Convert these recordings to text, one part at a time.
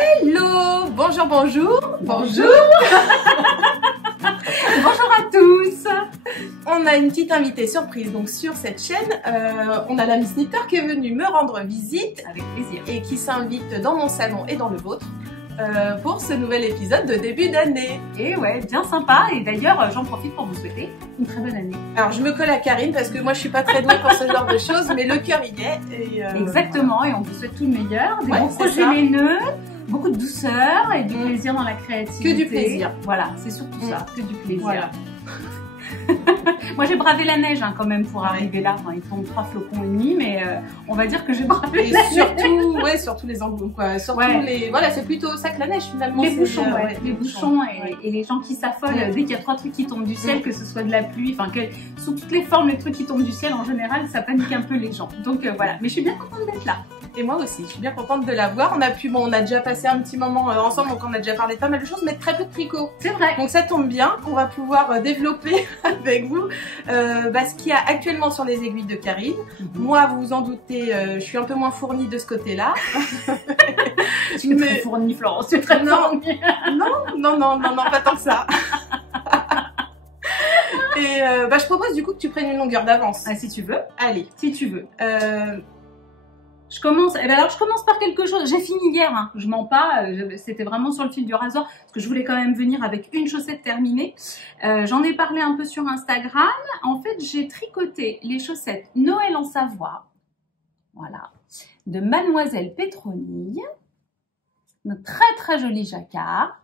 Hello, bonjour, bonjour, bonjour. Bonjour à tous. On a une petite invitée surprise donc sur cette chaîne. On a la Miss Knitter qui est venue me rendre visite avec plaisir et qui s'invite dans mon salon et dans le vôtre pour ce nouvel épisode de début d'année. Et ouais, bien sympa. Et d'ailleurs, j'en profite pour vous souhaiter une très bonne année. Alors je me colle à Karine parce que moi je suis pas très douée pour ce genre de choses, mais le cœur y est. Et exactement. Voilà. Et on vous souhaite tout le meilleur, des bons projets laineux, beaucoup de douceur et du plaisir dans la créativité. Que du plaisir. Voilà, c'est surtout ça, que du plaisir. Voilà. Moi j'ai bravé la neige quand même pour arriver là. Enfin, il tombe 3 flocons et demi, mais on va dire que j'ai bravé la neige. Surtout les embouts, quoi. Surtout les. Voilà, c'est plutôt ça que la neige finalement. Les bouchons, les bouchons et les gens qui s'affolent dès qu'il y a 3 trucs qui tombent du ciel, que ce soit de la pluie, enfin sous toutes les formes, les trucs qui tombent du ciel en général, ça panique un peu les gens. Donc voilà, mais je suis bien contente d'être là. Et moi aussi, je suis bien contente de la voir. On a déjà passé un petit moment ensemble, donc on a déjà parlé de pas mal de choses, mais très peu de tricot. C'est vrai. Donc ça tombe bien, on va pouvoir développer avec vous ce qu'il y a actuellement sur les aiguilles de Karine. Moi, vous vous en doutez, je suis un peu moins fournie de ce côté-là. Tu es très fournie, Florence, tu es très fournie. Non, pas tant que ça. Et je propose du coup que tu prennes une longueur d'avance. Ah, si tu veux. Allez. Si tu veux. Je commence par quelque chose. J'ai fini hier, hein. Je mens pas. C'était vraiment sur le fil du rasoir parce que je voulais quand même venir avec une chaussette terminée. J'en ai parlé un peu sur Instagram. En fait, j'ai tricoté les chaussettes Noël en Savoie, voilà, de Mademoiselle Pétronille. Un très très joli jacquard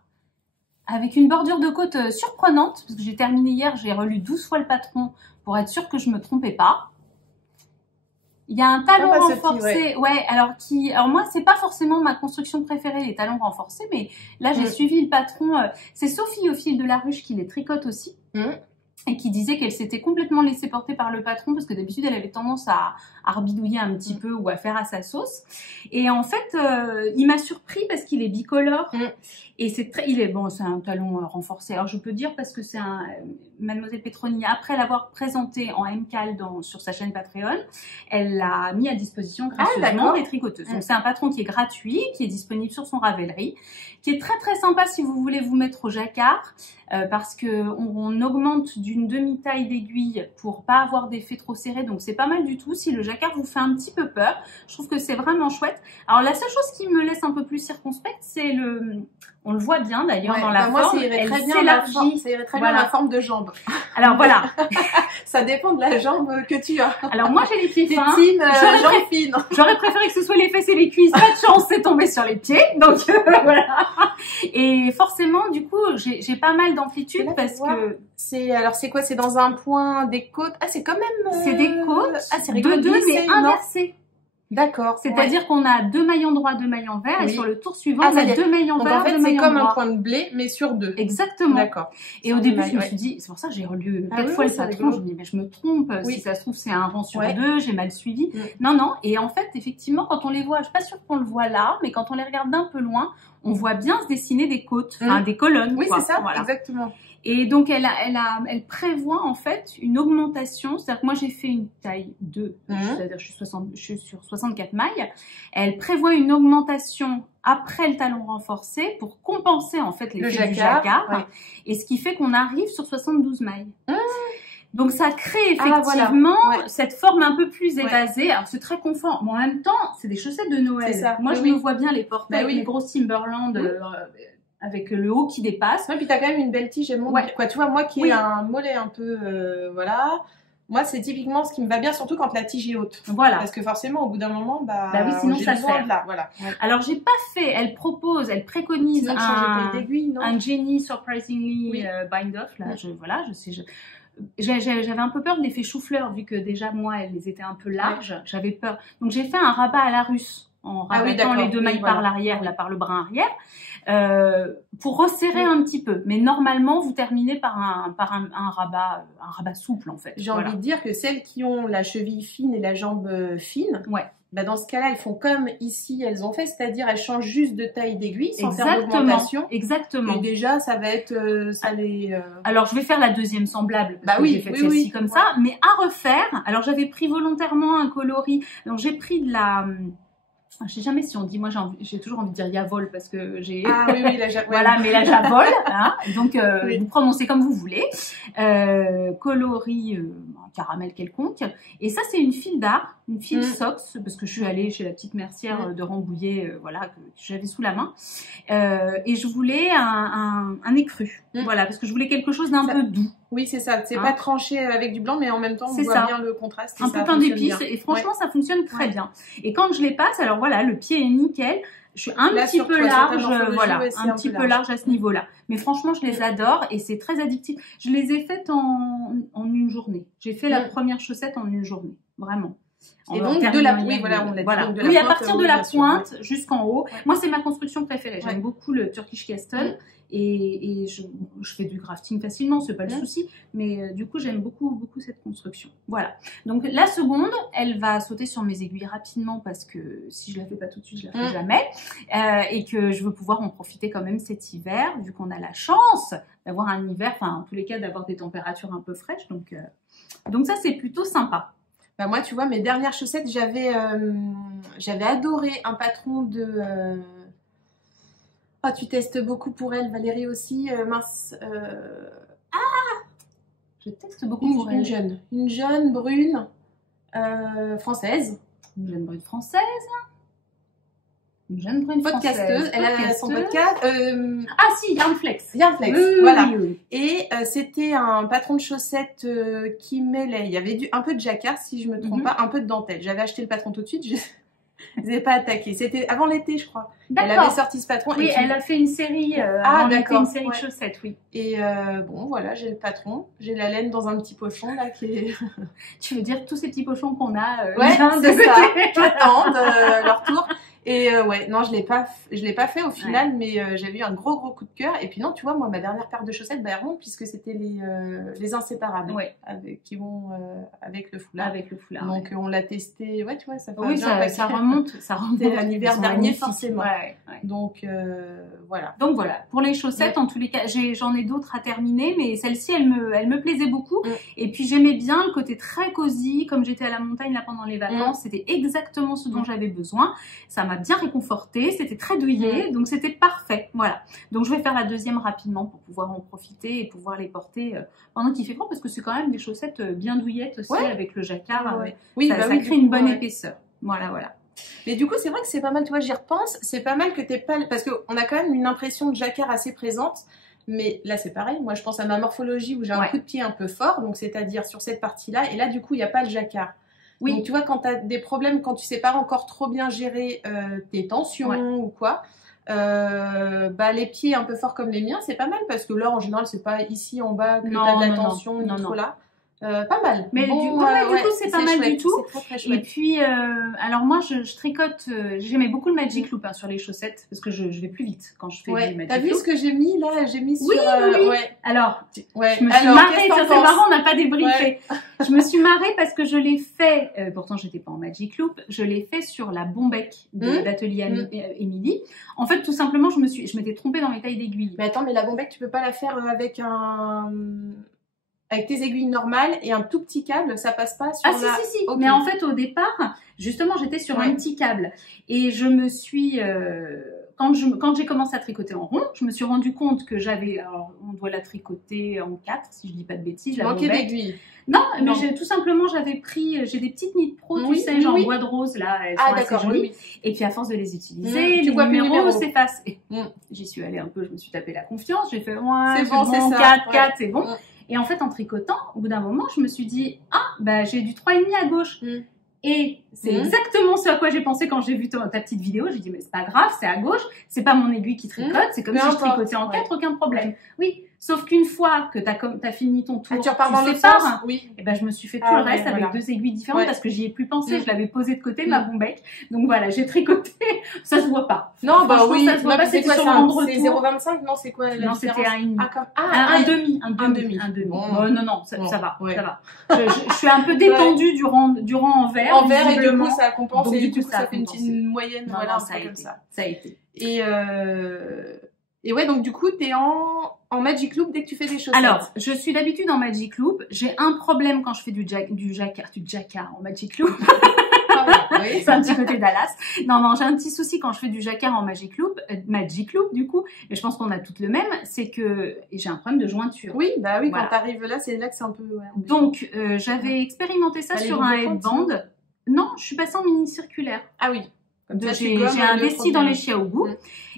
avec une bordure de côte surprenante parce que j'ai terminé hier. J'ai relu 12 fois le patron pour être sûre que je me trompais pas. Il y a un talon renforcé, alors moi c'est pas forcément ma construction préférée les talons renforcés, mais là j'ai suivi le patron, c'est Sophie au fil de la ruche qui les tricote aussi, et qui disait qu'elle s'était complètement laissée porter par le patron parce que d'habitude elle avait tendance à bidouiller un petit peu ou à faire à sa sauce, et en fait il m'a surpris parce qu'il est bicolore, et c'est un talon renforcé. Alors je peux dire parce que c'est un Mademoiselle Pétronille, après l'avoir présenté en MCAL sur sa chaîne Patreon, elle l'a mis à disposition gracieusement des tricoteuses. Donc c'est un patron qui est gratuit, qui est disponible sur son Ravelry, qui est très très sympa si vous voulez vous mettre au jacquard, parce que on augmente d'une demi-taille d'aiguille pour pas avoir d'effet trop serré, donc c'est pas mal du tout. Si le jacquard vous fait un petit peu peur, je trouve que c'est vraiment chouette. Alors la seule chose qui me laisse un peu plus circonspecte, c'est on le voit bien d'ailleurs dans la forme, ça irait très bien la forme de jambe. Alors voilà. Ça dépend de la jambe que tu as. Alors moi j'ai les pieds fins. Jambes fines. J'aurais préféré que ce soit les fesses et les cuisses. Pas de chance, c'est tombé sur les pieds. Donc voilà. Et forcément du coup j'ai pas mal d'amplitude parce que c'est quoi? C'est dans un point des côtes. Ah c'est quand même. C'est des côtes. Ah c'est deux mais inversées. D'accord. C'est-à-dire qu'on a 2 mailles droits, 2 mailles envers, et sur le tour suivant, on a 2 mailles envers, 2 mailles en droit. Donc en fait, c'est comme un point de blé, mais sur 2. Exactement. D'accord. Et au début, je me suis dit, c'est pour ça que j'ai relu 4 fois le patron, je me dis, mais je me trompe, si ça se trouve, c'est un rang sur 2, j'ai mal suivi. Non. Et en fait, effectivement, quand on les voit, je suis pas sûre qu'on le voit là, mais quand on les regarde d'un peu loin, on voit bien se dessiner des côtes, des colonnes. Oui, c'est ça, exactement. Et donc, elle prévoit en fait une augmentation. C'est-à-dire que moi, j'ai fait une taille 2, c'est-à-dire je suis sur 64 mailles. Elle prévoit une augmentation après le talon renforcé pour compenser en fait l'effet du jacquard. Et ce qui fait qu'on arrive sur 72 mailles. Donc ça crée effectivement cette forme un peu plus évasée. Alors c'est très confort, mais en même temps, c'est des chaussettes de Noël. Ça. Moi, je me vois bien les porter avec les grosses Timberland. Avec le haut qui dépasse. Ouais, puis t'as quand même une belle tige et quoi. Tu vois, moi qui ai un mollet un peu, moi c'est typiquement ce qui me va bien, surtout quand la tige est haute. Voilà. Parce que forcément, au bout d'un moment, sinon ça besoin de là, voilà. Alors j'ai pas fait, elle préconise un Jenny Surprisingly Bind Off, là, j'avais un peu peur de l'effet chou-fleur, vu que déjà moi, elles étaient un peu larges, j'avais peur. Donc j'ai fait un rabat à la russe, en rabattant les 2 mailles par l'arrière, là par le brin arrière, pour resserrer un petit peu. Mais normalement, vous terminez par un rabat souple en fait. J'ai envie de dire que celles qui ont la cheville fine et la jambe fine, dans ce cas-là, elles font comme ici elles ont fait, c'est-à-dire elles changent juste de taille d'aiguille sans faire d'augmentation. Exactement. Et déjà, ça va être Alors, je vais faire la deuxième semblable. J'ai fait celle-ci comme ça, mais à refaire. Alors, j'avais pris volontairement un coloris. Donc, j'ai pris de la je sais jamais si on dit, moi j'ai toujours envie de dire Yavol parce que j'ai... Ah oui, oui, la Javol. Voilà, mais la Javol, hein, donc Oui. vous prononcez comme vous voulez. Coloris caramel quelconque. Et ça, c'est une file d'art, une file Sox, parce que je suis allée chez la petite mercière de Rambouillet, voilà, que j'avais sous la main. Et je voulais un écru, voilà, parce que je voulais quelque chose d'un peu doux. Oui, c'est ça. C'est pas tranché avec du blanc, mais en même temps, on voit bien le contraste. Un peu plein d'épices. Et franchement, ça fonctionne très bien. Et quand je les passe, alors voilà, le pied est nickel. Je suis un petit peu large, voilà, un petit peu large à ce niveau-là. Mais franchement, je les adore et c'est très addictif. Je les ai faites en une journée. J'ai fait la première chaussette en une journée, vraiment. Et donc de la pointe, voilà, on l'a dit. Voilà. Donc de la oui, à pointe, partir de la pointe jusqu'en haut. Ouais. Moi, c'est ma construction préférée. J'aime beaucoup le Turkish Castle et je fais du grafting facilement, c'est pas le souci. Mais du coup, j'aime beaucoup cette construction. Voilà. Donc la seconde, elle va sauter sur mes aiguilles rapidement parce que si je la fais pas tout de suite, je la ferai jamais. Et que je veux pouvoir en profiter quand même cet hiver, vu qu'on a la chance d'avoir un hiver, enfin en tous les cas d'avoir des températures un peu fraîches. Donc ça, c'est plutôt sympa. Bah moi, tu vois, mes dernières chaussettes, j'avais adoré un patron de... Oh, tu testes beaucoup pour elle, Valérie aussi, mince. Je teste beaucoup pour elle. Une jeune brune française. Une jeune brune française. Une jeune brune podcasteuse. Elle a son podcast. Ah si, Yarnflex. Yarnflex, oui, voilà. Oui. Et c'était un patron de chaussettes qui mêlait. Il y avait un peu de jacquard, si je me trompe pas, un peu de dentelle. J'avais acheté le patron tout de suite. Je les ai pas attaqués. C'était avant l'été, je crois. Elle avait sorti ce patron. Oui, elle a fait une série. D'accord. Une série de chaussettes, oui. Et bon, voilà, j'ai le patron. J'ai la laine dans un petit pochon là qui est. Tu veux dire tous ces petits pochons qu'on a ouais, c'est ça. Qui attendent leur tour. Et ouais, non, je l'ai pas fait au final, mais j'ai eu un gros coup de cœur. Et puis non, tu vois, moi, ma dernière paire de chaussettes, bah, elle remonte puisque c'était les inséparables qui vont avec le foulard. Avec le foulard. Donc on l'a testé, ouais, tu vois, ça fait oui, ça remonte. C'était l'hiver dernier, forcément. Ouais. Donc voilà. Donc voilà, pour les chaussettes, en tous les cas, j'en ai d'autres à terminer, mais celle-ci, elle me plaisait beaucoup. Et puis j'aimais bien le côté très cosy, comme j'étais à la montagne là pendant les vacances, c'était exactement ce dont j'avais besoin. Ça m'a bien réconforté, c'était très douillet, donc c'était parfait, voilà. Donc je vais faire la deuxième rapidement pour pouvoir en profiter et pouvoir les porter pendant qu'il fait froid, parce que c'est quand même des chaussettes bien douillettes aussi, avec le jacquard, ça crée une bonne épaisseur, voilà. Mais du coup, c'est vrai que c'est pas mal, tu vois, j'y repense, c'est pas mal que t'aies pas, parce qu'on a quand même une impression de jacquard assez présente, mais là c'est pareil, moi je pense à ma morphologie où j'ai un coup de pied un peu fort, donc c'est-à-dire sur cette partie-là, et là du coup il n'y a pas le jacquard. Oui. Donc tu vois, quand tu as des problèmes, quand tu sais pas encore trop bien gérer tes tensions ou quoi, bah les pieds un peu forts comme les miens, c'est pas mal parce que là en général c'est pas ici en bas que tu as de la tension ni trop là. Pas mal. Mais bon, du coup c'est pas mal du tout. C'est très chouette. Et puis alors moi je tricote, j'aimais beaucoup le Magic Loop sur les chaussettes parce que je vais plus vite quand je fais du Magic Loop. T'as vu ce que j'ai mis là? J'ai mis sur... Oui. Alors, je me suis marrée, ça c'est marrant, on n'a pas débriefé. Je me suis marrée parce que je l'ai fait, pourtant j'étais pas en Magic Loop, je l'ai fait sur la Bombec de l'atelier Émilie. En fait tout simplement je m'étais trompée dans mes tailles d'aiguilles. Mais attends, mais la Bombec tu peux pas la faire avec tes aiguilles normales et un tout petit câble, ça passe pas sur si. Okay. Mais en fait, au départ, justement, j'étais sur un petit câble. Et je me suis... quand j'ai commencé à tricoter en rond, je me suis rendu compte que j'avais... Alors, on doit la tricoter en 4, si je dis pas de bêtises. Manquait d'aiguilles. Non, mais tout simplement, j'avais pris... J'ai des petites nids pro, tu sais, genre bois de rose, là. Elles sont assez jolies. Et puis, à force de les utiliser, les numéros s'effacent. J'y suis allée un peu, je me suis tapé la confiance. J'ai fait, c'est bon, 4, c'est bon. Et en fait, en tricotant, au bout d'un moment, je me suis dit, j'ai du 3,5 à gauche. Et c'est exactement ce à quoi j'ai pensé quand j'ai vu ta petite vidéo. J'ai dit, mais c'est pas grave, c'est à gauche, c'est pas mon aiguille qui tricote, c'est comme si je tricotais en 4, aucun problème. Oui, sauf qu'une fois que t'as fini ton tour, tu repars dans l'autre sens. Et ben je me suis fait tout le reste avec 2 aiguilles différentes parce que j'y ai plus pensé, je l'avais posée de côté, ma Bombec. Donc voilà, j'ai tricoté, ça se voit pas. Non, bah oui, ça se voit pas, c'est quoi, c'est 0,25, non, c'est quoi la différence? Non, c'était un demi. Non, ça va. Je suis un peu détendue durant en vert. En vert, et du coup ça compense et du coup ça fait une petite moyenne, voilà, comme ça. Ça a été. Et ouais, donc du coup, t'es en Magic Loop dès que tu fais des chaussettes. Alors, je suis d'habitude en Magic Loop. J'ai un problème quand je fais du jacquard en Magic Loop. Oui. C'est un petit côté Dallas. Non, j'ai un petit souci quand je fais du jacquard en Magic Loop du coup, et je pense qu'on a toutes le même, c'est que j'ai un problème de jointure. Oui, bah oui, Voilà. quand t'arrives là, c'est là que c'est un peu... Ouais, donc, j'avais expérimenté ça sur un headband. Non, je suis passée en mini circulaire. Ah oui. J'ai un vestis dans les Xiaogu.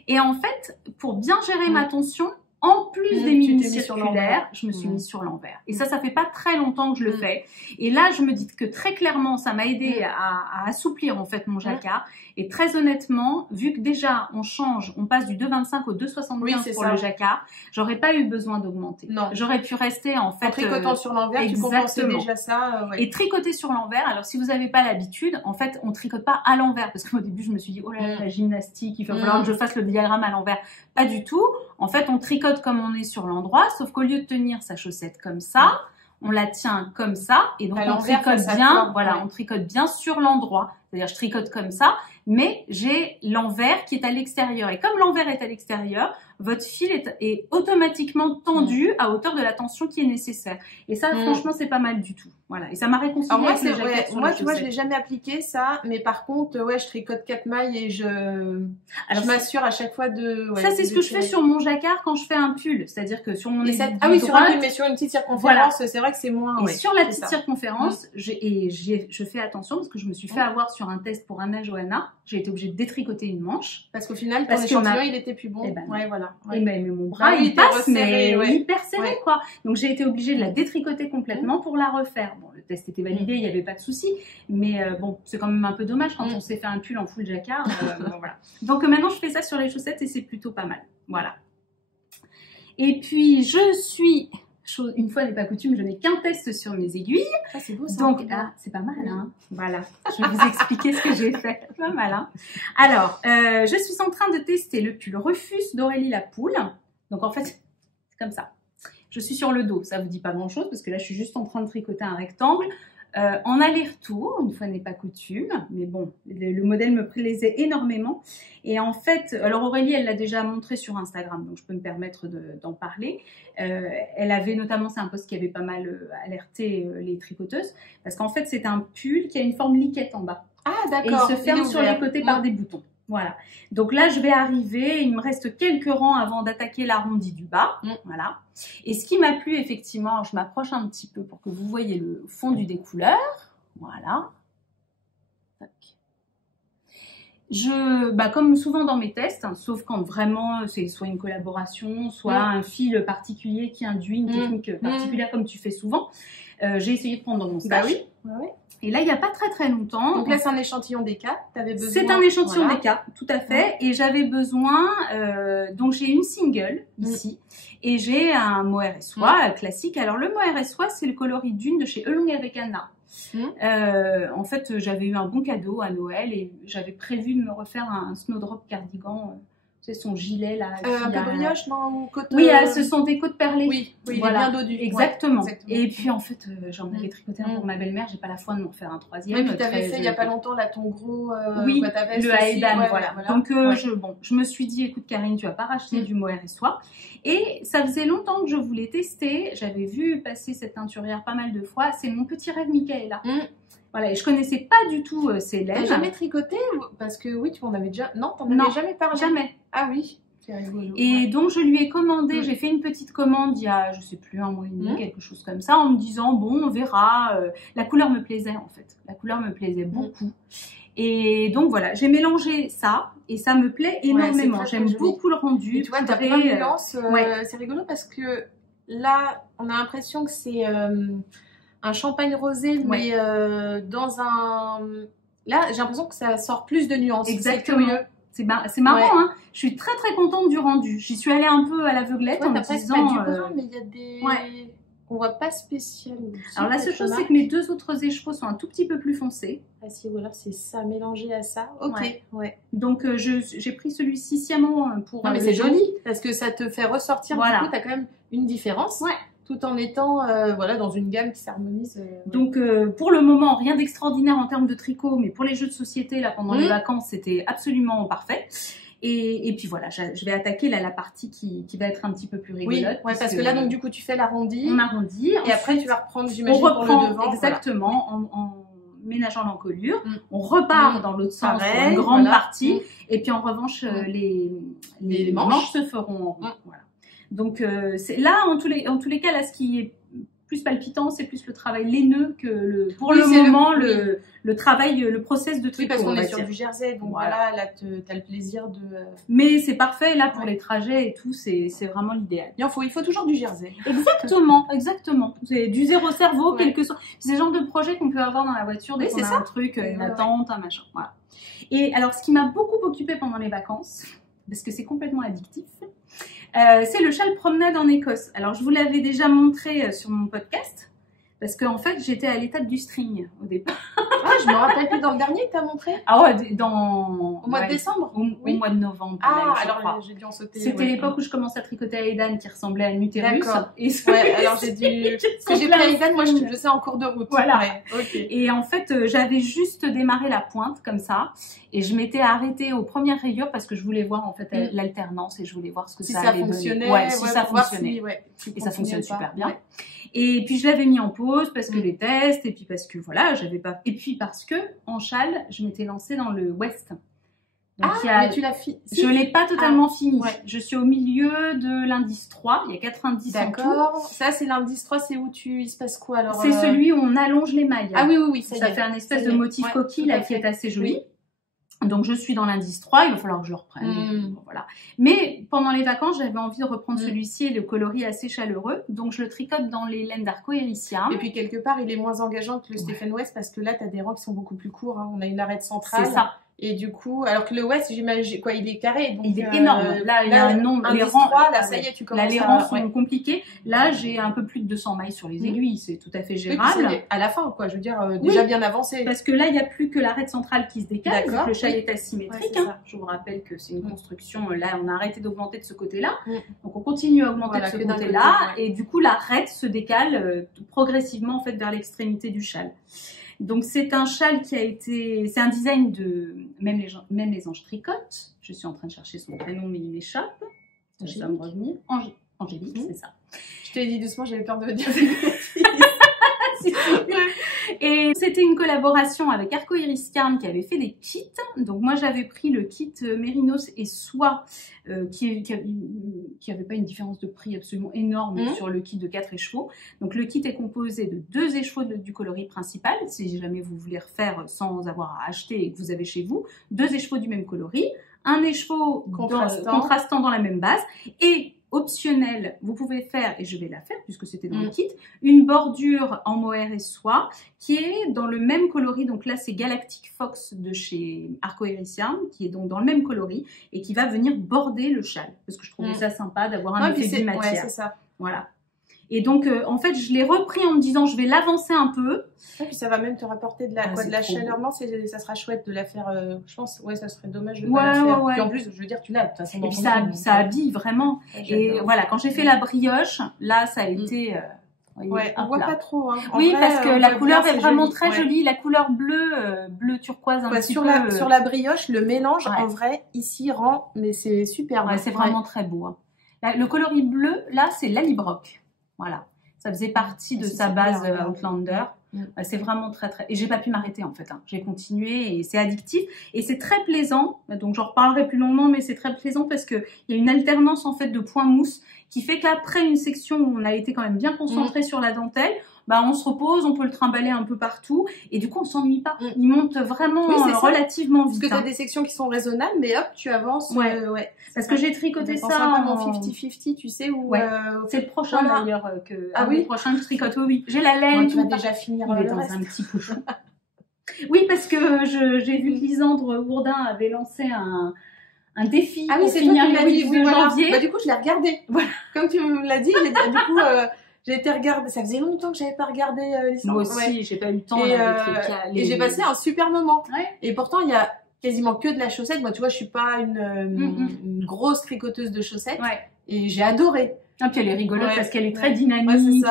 Et en fait, pour bien gérer ma tension, en plus des mini circulaires, je me suis mise sur l'envers. Et ça fait pas très longtemps que je le fais. Et là, je me dis que très clairement, ça m'a aidé à assouplir en fait mon jacquard. Et très honnêtement, vu que déjà on passe du 2,25 au 2,75 pour le jacquard, j'aurais pas eu besoin d'augmenter. Non. J'aurais pu rester en fait. En tricotant sur l'envers, tu compensais déjà ça. Ouais. Et tricoter sur l'envers. Alors si vous n'avez pas l'habitude, en fait, on tricote pas à l'envers parce qu'au début, je me suis dit oh là là, la gymnastique, il va falloir que je fasse le diagramme à l'envers. Pas du tout. En fait, on tricote comme on est sur l'endroit, sauf qu'au lieu de tenir sa chaussette comme ça, on la tient comme ça, et donc on tricote bien, on tricote bien sur l'endroit. C'est-à-dire, je tricote comme ça, mais j'ai l'envers qui est à l'extérieur. Et comme l'envers est à l'extérieur, votre fil est automatiquement tendu à hauteur de la tension qui est nécessaire. Et ça, franchement, c'est pas mal du tout. Voilà. Et ça m'a réconcilié avec les jaquettes sur moi, les tu vois, je l'ai jamais appliqué ça, mais par contre, je tricote 4 mailles et je m'assure à chaque fois de. Ça, c'est ce que je fais sur mon jacquard quand je fais un pull. C'est-à-dire que sur mon sur un pull, mais sur une petite circonférence, c'est vrai que c'est moins. Et sur la petite circonférence, je fais attention parce que je me suis fait avoir sur un test pour Anna Johanna. J'ai été obligée de détricoter une manche. Parce qu'au final, ton échantillon, il était plus bon. Et voilà. Et mais mon bras, il passe, mais hyper serré, quoi. Donc, j'ai été obligée de la détricoter complètement pour la refaire. Bon, le test était validé, il n'y avait pas de souci. Mais bon, c'est quand même un peu dommage quand on s'est fait un pull en full jacquard. Voilà. Donc, maintenant, je fais ça sur les chaussettes et c'est plutôt pas mal. Voilà. Et puis, une fois n'est pas coutume, je n'ai qu'un test sur mes aiguilles. Ah, c'est beau ça. Donc, c'est pas mal, hein. Voilà. Je vais vous expliquer ce que j'ai fait. C'est pas mal, hein. Alors, je suis en train de tester le pull Rufus d'Aurélie Lapoule. Donc, en fait, c'est comme ça. Je suis sur le dos. Ça vous dit pas grand-chose parce que là, je suis juste en train de tricoter un rectangle. En aller-retour, une fois n'est pas coutume, mais bon, le modèle me plaisait énormément. Et en fait, alors Aurélie, elle l'a déjà montré sur Instagram, donc je peux me permettre d'en parler. Elle avait notamment, c'est un post qui avait pas mal alerté les tricoteuses, parce qu'en fait, c'est un pull qui a une forme liquette en bas. Ah, d'accord. Et il se ferme sur les côtés par des boutons. Voilà. Donc là, je vais arriver. Il me reste quelques rangs avant d'attaquer l'arrondi du bas. Voilà. Et ce qui m'a plu, effectivement, je m'approche un petit peu pour que vous voyez le fond du découleur. Voilà. Tac. Comme souvent dans mes tests, hein, sauf quand vraiment c'est soit une collaboration, soit un fil particulier qui induit une technique particulière comme tu fais souvent, j'ai essayé de prendre dans mon stage. Et là, il n'y a pas très longtemps. Donc là, c'est un échantillon DK. T'avais besoin. C'est un échantillon DK, tout à fait. Et j'avais besoin. Donc j'ai une single ici et j'ai un mohair soie classique. Alors le mohair soie, c'est le coloris d'une de chez Elong avec Anna. En fait, j'avais eu un bon cadeau à Noël et j'avais prévu de me refaire un snowdrop cardigan. C'est son gilet là. Un peu brioche, non, côte. Oui, ce sont des côtes perlées. Oui, voilà. Il est bien dodu. Exactement. Et puis en fait, j'en avais tricoté un pour ma belle-mère. J'ai pas la foi de m'en faire un troisième. Oui, puis t'avais fait il y a pas longtemps là ton gros. Oui, le Haedan, voilà. Donc je me suis dit, écoute Karine, tu vas pas racheter du mohair soie. Et ça faisait longtemps que je voulais tester. J'avais vu passer cette teinturière pas mal de fois. C'est mon petit rêve Michaela. Voilà, et je connaissais pas du tout ces laines. T'as jamais tricoté? Parce que oui, tu m'en avais déjà. Non, t'en avais jamais parlé. Jamais. Ah oui. C'est rigolo. Et donc je lui ai commandé, j'ai fait une petite commande il y a, je sais plus, un mois et demi, quelque chose comme ça, en me disant bon, on verra. La couleur me plaisait en fait. La couleur me plaisait beaucoup. Et donc voilà, j'ai mélangé ça et ça me plaît énormément. J'aime beaucoup le rendu. Et tu vois, t'as plein de nuances. C'est rigolo parce que là, on a l'impression que c'est un champagne rosé, mais dans un... Là, j'ai l'impression que ça sort plus de nuances. Exactement. C'est marrant, hein. Je suis très contente du rendu. J'y suis allée un peu à l'aveuglette en me disant... pas du brun, mais il y a des... On voit pas spécialement. Alors la seule chose, c'est que mes deux autres écheveaux sont un tout petit peu plus foncés. Ah si, ou alors c'est ça, mélangé à ça. Ok. Donc j'ai pris celui-ci sciemment pour... Non mais c'est joli, parce que ça te fait ressortir, du coup, t'as quand même une différence. Tout en étant dans une gamme qui s'harmonise. Donc pour le moment, rien d'extraordinaire en termes de tricot, mais pour les jeux de société, là pendant les vacances, c'était absolument parfait. Et puis voilà, je vais attaquer là la partie qui va être un petit peu plus rigolote. Oui, parce que là, donc du coup, tu fais l'arrondi. On arrondit. Et après, tu vas reprendre, j'imagine, pour le devant. Exactement, en ménageant l'encolure, on repart dans l'autre sens pour une grande partie, et puis en revanche, les manches se feront en rond. Voilà. Donc là, en tous les cas, là, ce qui est plus palpitant, c'est plus le travail laineux que pour le moment, le travail, le process de tricot. Oui, parce qu'on est sur du jersey, donc voilà, là, t'as le plaisir de... Mais c'est parfait, là, pour les trajets et tout, c'est vraiment l'idéal. Il faut toujours du jersey. Exactement, exactement. C'est du zéro cerveau, quelque chose. C'est le genre de projet qu'on peut avoir dans la voiture dès qu'on a un truc, une attente, un machin. Voilà. Et alors, ce qui m'a beaucoup occupée pendant les vacances, parce que c'est complètement addictif, c'est le châle promenade en Écosse. Alors, je vous l'avais déjà montré sur mon podcast, parce qu'en fait, j'étais à l'étape du string au départ. Ah, je me rappelle plus, dans le dernier que tu as montré. Ah ouais, au mois de décembre. Au mois de novembre. Ah, alors j'ai dû en sauter. C'était l'époque où je commençais à tricoter à Aidan, qui ressemblait à une utérus. D'accord. Alors j'ai dû... Parce que j'ai pris à Aidan, moi je sais en cours de route. Voilà. Et en fait, j'avais juste démarré la pointe, comme ça, et je m'étais arrêtée aux premières rayures, parce que je voulais voir en fait l'alternance, et je voulais voir ce que ça allait donner. Ouais, si ça fonctionnait. Et ça fonctionne super bien. Et puis je l'avais mis en pause parce que les tests, et puis parce que voilà, j'avais pas. Et puis parce que en châle, je m'étais lancée dans le West. Donc, mais tu l'as fini. Je l'ai pas totalement fini. Je suis au milieu de l'indice 3. Il y a 90 en tout. D'accord. Ça, c'est l'indice 3, c'est où il se passe quoi alors? C'est celui où on allonge les mailles. Ah oui. Ça fait un espèce de motif coquille là qui est assez joli. Donc je suis dans l'indice 3, il va falloir que je le reprenne. Voilà. Mais pendant les vacances, j'avais envie de reprendre celui-ci et le coloris assez chaleureux. Donc je le tricote dans les laines d'Arco Héricium. Et puis quelque part, il est moins engageant que le Stephen West parce que là, tu as des rangs qui sont beaucoup plus courts. Hein. On a une arête centrale. C'est ça. Et du coup, alors que le West, j'imagine, il est carré. Donc, il est énorme. Là, il y a un nombre. Les rangs, 3, là, ça y est, tu commences là, les rangs sont compliqués. Là, j'ai un peu plus de 200 mailles sur les aiguilles. C'est tout à fait gérable. Oui, à la fin, quoi. Je veux dire, déjà bien avancé. Parce que là, il n'y a plus que l'arête centrale qui se décale. Donc le châle est asymétrique. Je vous rappelle que c'est une construction. Là, on a arrêté d'augmenter de ce côté-là. Donc, on continue à augmenter de ce côté-là. Et du coup, l'arête se décale progressivement, en fait, vers l'extrémité du châle. Donc c'est un châle qui a été, c'est un design de même les anges tricotent. Je suis en train de chercher son prénom mais il m'échappe. Ça va me revenir. Angélique, c'est ça. Je te l'ai dit doucement, j'avais peur de dire. Et c'était une collaboration avec Arco Iris Yarn qui avait fait des kits. Donc moi j'avais pris le kit Mérinos et Soie qui avait pas une différence de prix absolument énorme sur le kit de 4 écheveaux. Donc le kit est composé de 2 écheveaux du coloris principal, si jamais vous voulez refaire sans avoir à acheter et que vous avez chez vous, 2 écheveaux du même coloris, un écheveau contrastant dans la même base et optionnel, vous pouvez faire, et je vais la faire puisque c'était dans le kit, une bordure en mohair et soie qui est dans le même coloris. Donc là, c'est Galactic Fox de chez Arco Iris Yarn qui est donc dans le même coloris et qui va venir border le châle parce que je trouvais ça sympa d'avoir un effet bimatière. Ouais, c'est ça. Voilà. Et donc, en fait, je l'ai repris en me disant, je vais l'avancer un peu. Et puis ça va même te rapporter de la chaleur. Non, ça sera chouette de la faire. Je pense, ça serait dommage de pas la faire. Puis en plus, je veux dire, tu l'as de toute façon. Et puis ça habille vraiment. Et voilà, quand j'ai fait la brioche, là, ça a été. On voit pas trop. Hein. Oui, vrai, parce que la couleur est vraiment très jolie. La couleur bleu turquoise un petit peu. Sur la brioche, le mélange, en vrai, ici rend, mais c'est super. Ouais, c'est vraiment très beau. Hein. Là, le coloris bleu, là, c'est l'Alibrock. Voilà, ça faisait partie de sa base Outlander. C'est vraiment très très... Et j'ai pas pu m'arrêter en fait. Hein. J'ai continué et c'est addictif. Et c'est très plaisant. Donc j'en reparlerai plus longuement, mais c'est très plaisant parce qu'il y a une alternance en fait de points mousse qui fait qu'après une section où on a été quand même bien concentré sur la dentelle, bah, on se repose, on peut le trimballer un peu partout et du coup on s'ennuie pas. Il monte vraiment relativement vite. Parce que tu as des sections qui sont raisonnables, mais hop, tu avances. Parce que j'ai tricoté ça en 50-50, tu sais, où c'est le prochain d'ailleurs le prochain que je tricote. Oui, j'ai la laine. Tu vas déjà finir il est dans un petit pochon. Oui, parce que j'ai vu que Lisandre Gourdin avait lancé un défi pour finir le 8 de janvier. Bah, du coup, je l'ai regardé. Voilà. Comme tu me l'as dit, du coup, j'ai été regarder. Ça faisait longtemps que j'avais pas regardé Lisandre. Moi aussi, j'ai pas eu le temps. Et j'ai passé un super moment. Et pourtant, il y a quasiment que de la chaussette. Moi, tu vois, je suis pas une grosse tricoteuse de chaussettes. Et j'ai adoré. Ah, puis elle est rigolote parce qu'elle est très dynamique,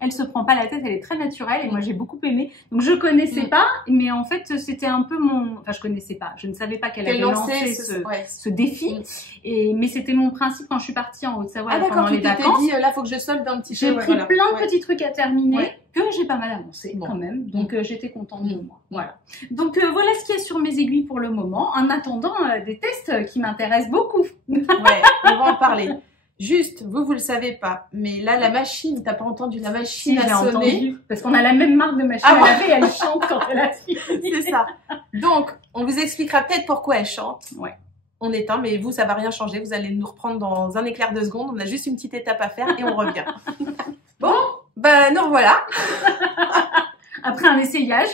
elle se prend pas la tête, elle est très naturelle et moi j'ai beaucoup aimé. Donc je connaissais pas, mais en fait c'était un peu enfin je connaissais pas, je ne savais pas qu'elle avait lancé ce défi. Mais c'était mon principe quand je suis partie en Haute-Savoie pendant les vacances. Tu t'es dit là faut que je solde un petit peu. J'ai pris plein de petits trucs à terminer. que j'ai pas mal avancé quand même. Donc j'étais contente de moi. Voilà. Donc voilà ce qu'il y a sur mes aiguilles pour le moment, en attendant des tests qui m'intéressent beaucoup. Ouais, on va en parler. Juste, vous le savez pas, mais là, la machine, t'as pas entendu la machine à sonner? Entendu, parce qu'on a la même marque de machine à laver, elle chante quand elle a fini. C'est ça. Donc, on vous expliquera peut-être pourquoi elle chante. Ouais. On éteint, mais vous, ça va rien changer. Vous allez nous reprendre dans un éclair de seconde. On a juste une petite étape à faire et on revient. Bon, bah, nous revoilà. Après un essayage.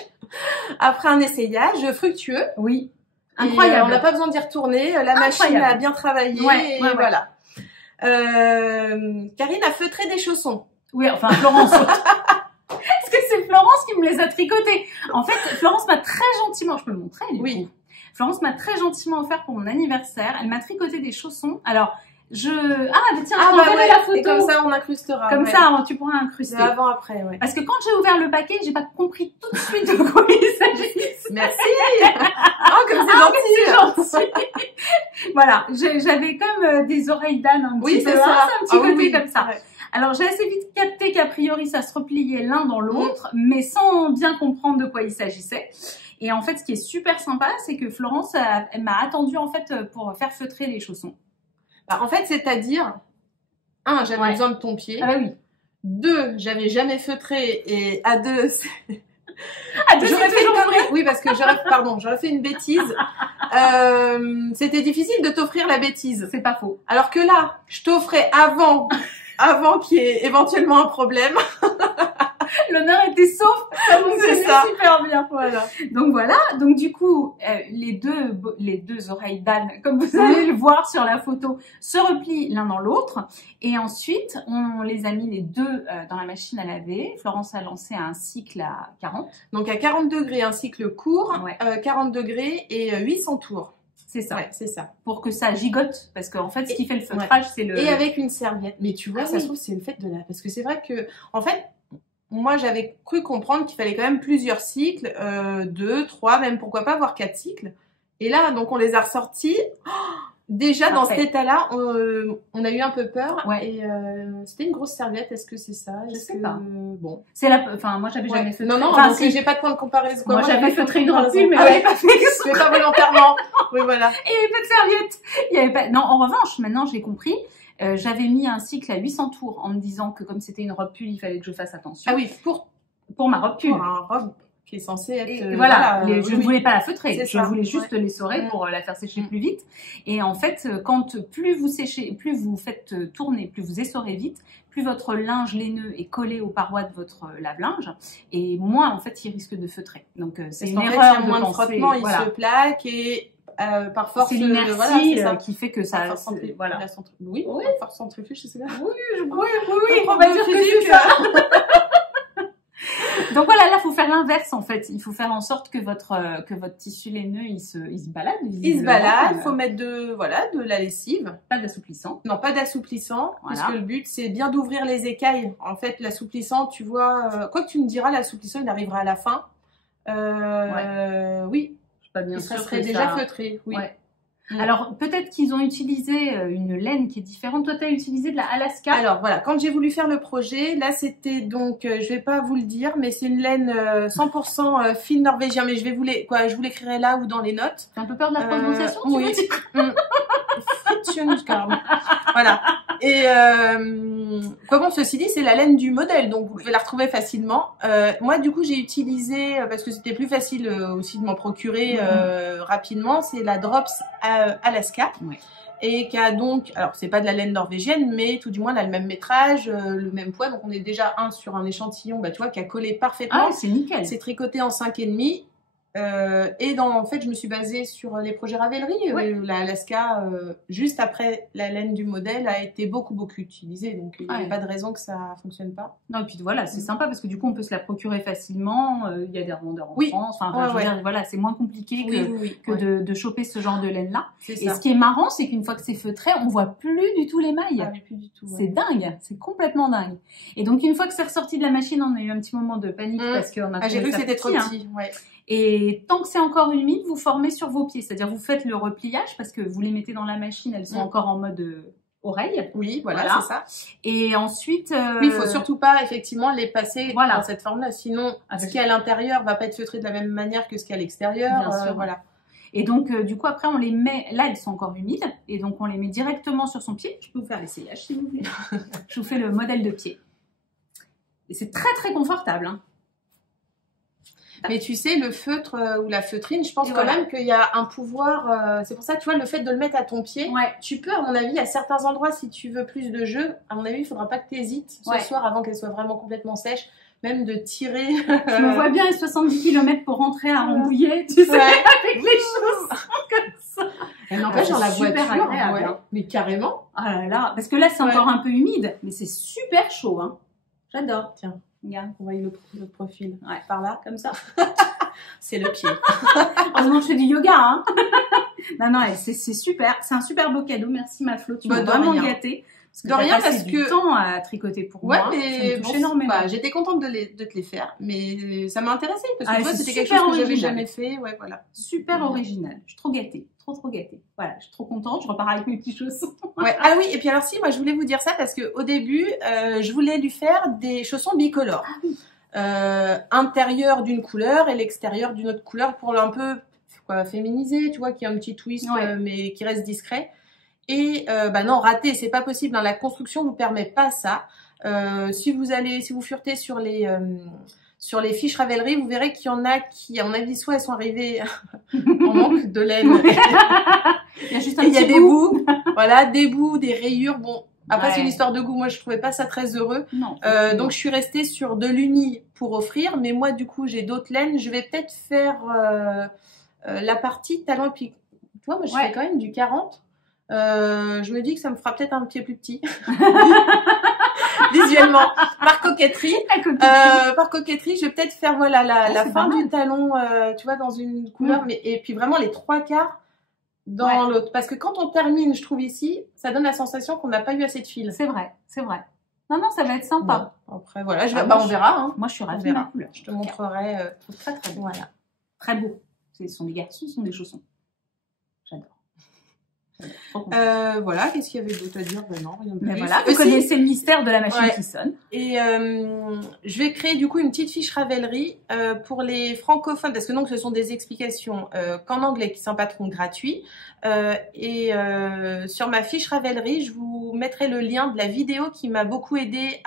Après un essayage fructueux. Oui. Incroyable. On n'a pas besoin d'y retourner. La machine a bien travaillé. Ouais, et voilà. Karine a feutré des chaussons. Oui, enfin Florence. Est-ce que c'est Florence qui me les a tricotés? En fait, Florence m'a très gentiment, je peux le montrer du coup. Florence m'a très gentiment offert pour mon anniversaire. Elle m'a tricoté des chaussons. Alors, tiens, la photo. Et comme ça, on incrustera. Comme ça, tu pourras incruster. Avant, après, ouais. Parce que quand j'ai ouvert le paquet, j'ai pas compris tout de suite de quoi il s'agit. Merci. Oh, comme c'est gentil. Voilà, j'avais comme des oreilles d'âne un petit peu. C'est ça. Un petit côté comme ça. Ouais. Alors, j'ai assez vite capté qu'a priori, ça se repliait l'un dans l'autre, mais sans bien comprendre de quoi il s'agissait. Et en fait, ce qui est super sympa, c'est que Florence, elle m'a attendue en fait pour faire feutrer les chaussons. Bah, en fait, c'est-à-dire, un, j'avais besoin de ton pied. Ah bah oui. Deux, j'avais jamais feutré. Et à deux, j'aurais fait une connerie. Oui, parce que j'aurais fait une bêtise. C'était difficile de t'offrir la bêtise. C'est pas faux. Alors que là, je t'offrais avant qu'il y ait éventuellement un problème. L'honneur était sauf, ça fonctionnait super bien. Voilà. Donc voilà, donc du coup, les deux oreilles d'âne, comme vous allez le voir sur la photo, se replient l'un dans l'autre. Et ensuite, on les a mis les deux dans la machine à laver. Florence a lancé un cycle à 40. Donc à 40 degrés, un cycle court, 40 degrés et 800 tours. C'est ça. Ouais, c'est ça. Pour que ça gigote, parce qu'en fait, ce qui fait le feutrage, c'est le... Et avec une serviette. Mais tu vois, ça se trouve, c'est le fait de la... Parce que c'est vrai que, en fait, moi, j'avais cru comprendre qu'il fallait quand même plusieurs cycles, 2, 3, même pourquoi pas, voire 4 cycles. Et là, donc, on les a ressortis. Oh, déjà, dans cet état-là, on a eu un peu peur. Ouais. Et c'était une grosse serviette. Est-ce que c'est ça? Je sais pas. Bon. Enfin, moi, j'avais jamais feutré. Non, donc j'ai pas de point de comparaison. Moi, j'avais feutré une robe, mais j'avais pas fait exprès. Pas volontairement. Oui, voilà. Et il n'y avait pas de serviette. Il y avait pas... Non, en revanche, maintenant, j'ai compris. J'avais mis un cycle à 800 tours en me disant que comme c'était une robe pull, il fallait que je fasse attention. Ah oui, pour ma robe pull. Pour une robe qui est censée être... je ne voulais pas la feutrer, je voulais juste l'essorer pour la faire sécher plus vite. Et en fait, quand plus vous séchez, plus vous faites tourner, plus vous essorez vite, plus votre linge laineux est collé aux parois de votre lave-linge, et moins en fait il risque de feutrer. Donc c'est une erreur de penser. Frottement, il se plaque et... par force, c'est l'inertie qui fait que ça... Voilà. Oui, force centrifuge, je sais pas. Oui, on va dire que c'est ça. Donc voilà, là, il faut faire l'inverse, en fait. Il faut faire en sorte que votre tissu laineux, il se balade. Il se balade, il faut mettre de la lessive. Pas d'assouplissant. Non, pas d'assouplissant, parce que le but, c'est bien d'ouvrir les écailles. En fait, l'assouplissant, tu vois... quoi que tu me diras, l'assouplissant, il arrivera à la fin. Oui. Pas bien sûr, serait déjà feutré, oui. Ouais. Alors, peut-être qu'ils ont utilisé une laine qui est différente. Toi, tu as utilisé de la Alaska. Alors, voilà, quand j'ai voulu faire le projet, là, c'était donc, je vais pas vous le dire, mais c'est une laine 100% fil norvégien, mais je vous l'écrirai là ou dans les notes. T'as un peu peur de la prononciation, tu veux dire? Voilà. Et ceci dit, c'est la laine du modèle, donc vous pouvez la retrouver facilement. Moi, du coup, j'ai utilisé, parce que c'était plus facile aussi de m'en procurer rapidement, c'est la Drops Alaska. Et qui a donc, alors c'est pas de la laine norvégienne, mais tout du moins elle a le même métrage, le même poids, donc on est déjà sur un échantillon, tu vois, qui a collé parfaitement. Ah, c'est nickel. C'est tricoté en 5,5. Et en fait, je me suis basée sur les projets Ravelry. La Alaska, juste après la laine du modèle, a été beaucoup utilisée. Donc, il n'y a pas de raison que ça fonctionne pas. Non, et puis voilà, c'est sympa parce que du coup, on peut se la procurer facilement. Il y a des revendeurs en France. Enfin, je veux dire, voilà, c'est moins compliqué que de choper ce genre de laine-là. Et ce qui est marrant, c'est qu'une fois que c'est feutré, on voit plus du tout les mailles. Ah, plus du tout. C'est dingue. C'est complètement dingue. Et donc, une fois que c'est ressorti de la machine, on a eu un petit moment de panique parce qu'on a j'ai vu que c'était trop petit. Et tant que c'est encore humide, vous formez sur vos pieds. C'est-à-dire, vous faites le repliage parce que vous les mettez dans la machine, elles sont encore en mode oreilles. Oui, voilà, c'est ça. Et ensuite... Oui, il faut surtout pas, effectivement, les passer voilà. dans cette forme-là. Sinon, ce qui est à l'intérieur va pas être feutré de la même manière que ce qui est à l'extérieur. Bien sûr. Voilà. Et donc, du coup, après, on les met... Là, elles sont encore humides. Et donc, on les met directement sur son pied. Je peux vous faire l'essayage, si vous voulez. Je vous fais le modèle de pied. Et c'est très, très confortable. Hein. Mais tu sais, le feutre ou la feutrine, je pense quand même qu'il y a un pouvoir... c'est pour ça, tu vois, le fait de le mettre à ton pied, tu peux, à mon avis, à certains endroits, si tu veux plus de jeu, à mon avis, il ne faudra pas que tu hésites ce soir, avant qu'elle soit vraiment complètement sèche, même de tirer... Je me vois bien les 70 km pour rentrer à Rambouillet, tu sais, avec les choses comme ça. N'empêche, dans la voiture, agréable, hein. Mais carrément. Ah là là, parce que là, c'est encore un peu humide, mais c'est super chaud, hein. J'adore. Tiens. Regarde, on voit le profil par là, comme ça. C'est le pied. Heureusement que je fais du yoga, hein. Non, c'est super. C'est un super beau cadeau. Merci, ma Flo. Tu m'as vraiment gâtée. De rien, parce que... du temps à tricoter pour moi. Mais ça me touche énormément. J'étais contente de te les faire, mais ça m'a intéressée, parce que toi, c'était quelque chose que j'avais jamais fait. Ouais, voilà. Super original. Je suis trop gâtée. Trop gâtée. Voilà, je suis trop contente. Je repars avec mes petits chaussons. Ah oui, et puis alors si, moi je voulais vous dire ça parce que au début, je voulais lui faire des chaussons bicolores. Intérieur d'une couleur et l'extérieur d'une autre couleur pour un peu féminiser, tu vois, qu'il y a un petit twist, mais qui reste discret. Et non, raté, c'est pas possible. Hein, la construction vous permet pas ça. Si vous furetez sur les fiches Ravelry, vous verrez qu'il y en a qui, à mon avis, soit elles sont arrivées en manque de laine. Il y a juste il y a des bouts, voilà, des bouts, des rayures. Bon, après c'est une histoire de goût. Moi, je trouvais pas ça très heureux. Non, donc je suis restée sur de l'uni pour offrir, mais moi du coup j'ai d'autres laines. Je vais peut-être faire la partie talon et puis, tu vois, moi je fais quand même du 40. Je me dis que ça me fera peut-être un pied plus petit. Visuellement, par coquetterie, je vais peut-être faire la fin du talon, tu vois, dans une couleur, mais et puis vraiment les 3/4 dans l'autre, parce que quand on termine, je trouve ici, ça donne la sensation qu'on n'a pas eu assez de fil. C'est vrai, c'est vrai. Non, ça va être sympa. Bon, après voilà, on verra. Hein. Moi, je suis ravie de la couleur. Je te montrerai. Très beau. Voilà, très beau. Ce sont des garçons, ce sont des chaussons. J'adore. Voilà, qu'est-ce qu'il y avait d'autre à dire? Non, rien de plus. Mais voilà, vous connaissez le mystère de la machine qui sonne. Et je vais créer du coup une petite fiche Ravelry pour les francophones, parce que donc ce sont des explications qu'en anglais qui sont pas trop gratuits. Sur ma fiche Ravelry, je vous mettrai le lien de la vidéo qui m'a beaucoup aidé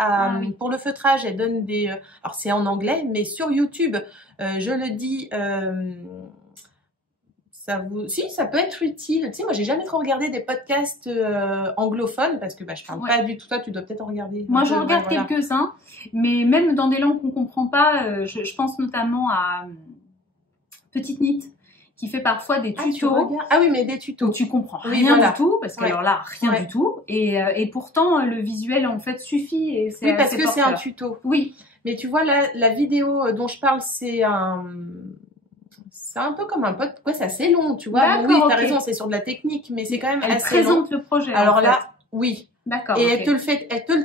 pour le feutrage. Elle donne des... alors c'est en anglais, mais sur YouTube, je le dis... Si, ça peut être utile. Tu sais, moi, j'ai jamais trop regardé des podcasts anglophones parce que je parle pas du tout. Toi, tu dois peut-être en regarder. Moi, j'en regarde quelques-uns, mais même dans des langues qu'on comprend pas, je pense notamment à Petite Nit, qui fait parfois des tutos. Ah oui, mais des tutos. Où tu comprends rien du tout, parce que alors là, rien du tout. Et pourtant, le visuel, en fait, suffit. Et oui, parce que c'est un tuto. Oui. Mais tu vois, la vidéo dont je parle, c'est un peu comme un pote, c'est assez long, tu vois. Bon, oui, t'as raison, c'est sur de la technique, mais c'est quand même assez long. Elle présente le projet. Alors là, oui. D'accord. Et elle te le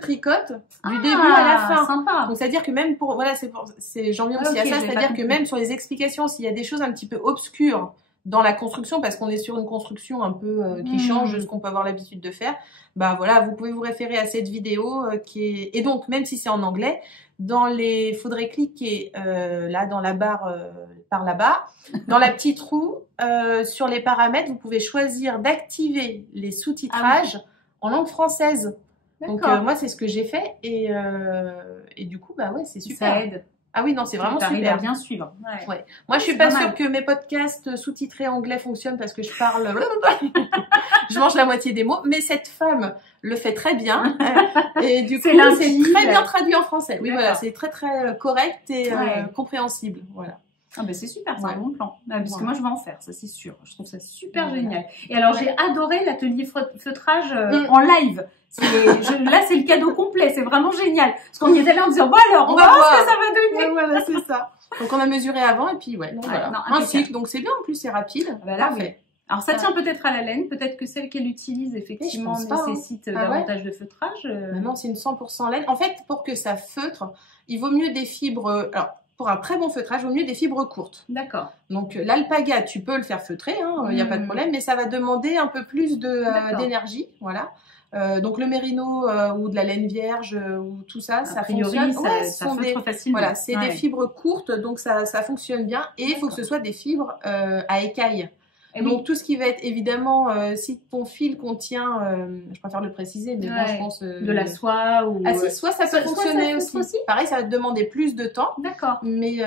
tricote du début à la fin. Sympa. Donc c'est-à-dire que même pour, j'en viens aussi à ça, c'est-à-dire que même sur les explications, s'il y a des choses un petit peu obscures dans la construction, parce qu'on est sur une construction un peu qui change de ce qu'on peut avoir l'habitude de faire, vous pouvez vous référer à cette vidéo et donc même si c'est en anglais, faudrait cliquer là dans la barre par là-bas, dans la petite roue sur les paramètres, vous pouvez choisir d'activer les sous-titrages en langue française. Donc moi c'est ce que j'ai fait et du coup c'est super. Ça aide. Ah oui, non, c'est vraiment super. À bien suivre. Ouais. Moi, je suis pas sûre que mes podcasts sous-titrés anglais fonctionnent parce que je parle, je mange la moitié des mots, mais cette femme le fait très bien. Et du coup, c'est très bien traduit en français. Oui, voilà, c'est très très correct et compréhensible. Voilà. Ah c'est super, c'est un bon plan. Parce que moi, je vais en faire, ça c'est sûr. Je trouve ça super génial. Et alors, j'ai adoré l'atelier feutrage en live. Là, c'est le cadeau complet, c'est vraiment génial. Parce qu'on y est allé en disant, alors, on va voir ce que ça va donner. Voilà, c'est ça. Donc, on a mesuré avant et puis, voilà. Un cycle, donc c'est bien, en plus, c'est rapide. Parfait. Alors, ça tient peut-être à la laine, peut-être que celle qu'elle utilise, effectivement, nécessite davantage de feutrage. Non, c'est une 100% laine. En fait, pour que ça feutre, il vaut mieux des fibres... Alors, pour un très bon feutrage, il vaut mieux des fibres courtes. D'accord. Donc l'alpaga, tu peux le faire feutrer, il n'y a pas de problème, mais ça va demander un peu plus d'énergie, voilà. Donc le mérino ou de la laine vierge ou tout ça, ça priori, fonctionne. Ouais, ça feutre facilement. Voilà, c'est des fibres courtes, donc ça fonctionne bien. Et il faut que ce soit des fibres à écailles. Donc tout ce qui va être évidemment, si ton fil contient, je préfère le préciser, mais bon, je pense de la soie ou ah si, soit ça peut fonctionner aussi. Pareil, ça va te demander plus de temps. D'accord. Mais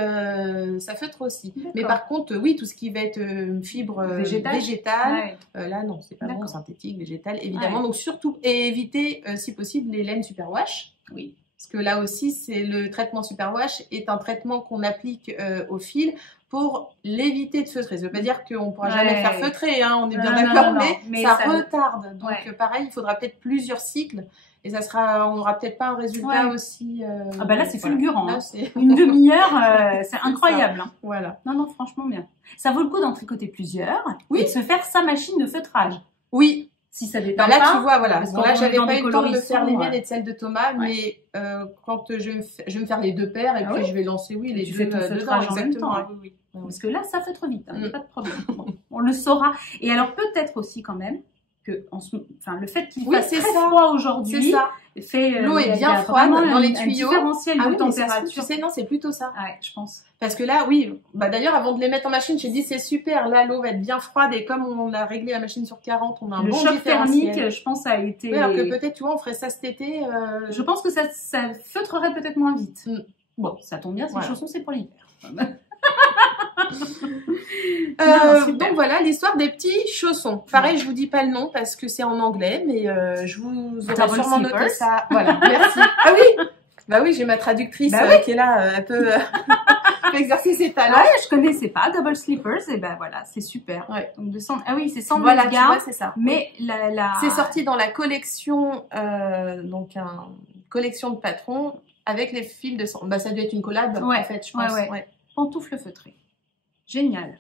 ça feutre aussi. Mais par contre, oui, tout ce qui va être fibre végétale, là non, c'est pas bon, synthétique, végétale, évidemment. Donc surtout et éviter, si possible, les laines superwash. Oui. Parce que là aussi, c'est le traitement superwash est un traitement qu'on applique au fil pour l'éviter de feutrer. Ça veut pas dire qu'on ne pourra jamais faire feutrer, hein, on est bien d'accord, mais ça retarde. Donc pareil, il faudra peut-être plusieurs cycles et ça sera, on n'aura peut-être pas un résultat aussi. Ah bah là c'est fulgurant, là, une demi-heure, c'est incroyable. Hein. Voilà. Non, franchement bien. Ça vaut le coup d'en tricoter plusieurs et de se faire sa machine de feutrage. Oui. Si ça détend là, pas, tu vois, voilà. Bon, là, j'avais pas eu le temps de me faire les miennes et de celles de Thomas, mais quand je vais me faire les deux paires et puis je vais lancer, les deux feutrages en même temps. Oui. Parce que là, ça feutre vite, pas de problème. Bon, on le saura. Et alors, peut-être aussi quand même que le fait qu'il fasse très froid aujourd'hui fait l'eau est bien froide dans les tuyaux. Un différentiel de température. Tu sais, non, c'est plutôt ça. Ouais, je pense. Parce que là, d'ailleurs, avant de les mettre en machine, j'ai dit c'est super. Là, l'eau va être bien froide et comme on a réglé la machine sur 40, on a un bon différentiel. Le choc thermique, je pense, a été. Oui, alors que peut-être, tu vois, on ferait ça cet été. Je pense que ça feutrerait peut-être moins vite. Bon, ça tombe bien, ces chaussons, c'est pour l'hiver. Donc voilà l'histoire des petits chaussons. Pareil, je vous dis pas le nom parce que c'est en anglais, mais je vous aurai sûrement noté ça. Voilà, merci. Ah oui, bah oui, j'ai ma traductrice qui est là, elle peut exercer ses talents. Ouais, je connaissais pas Double Slippers et ben voilà, c'est super. Ouais. Donc ah oui, c'est 100 voilà, tu vois, c'est ça. Mais c'est sorti dans la collection, donc collection de patrons avec les fils de sang. Bah ça doit être une collab en fait, je pense. Ouais. Pantoufle feutrée. Génial.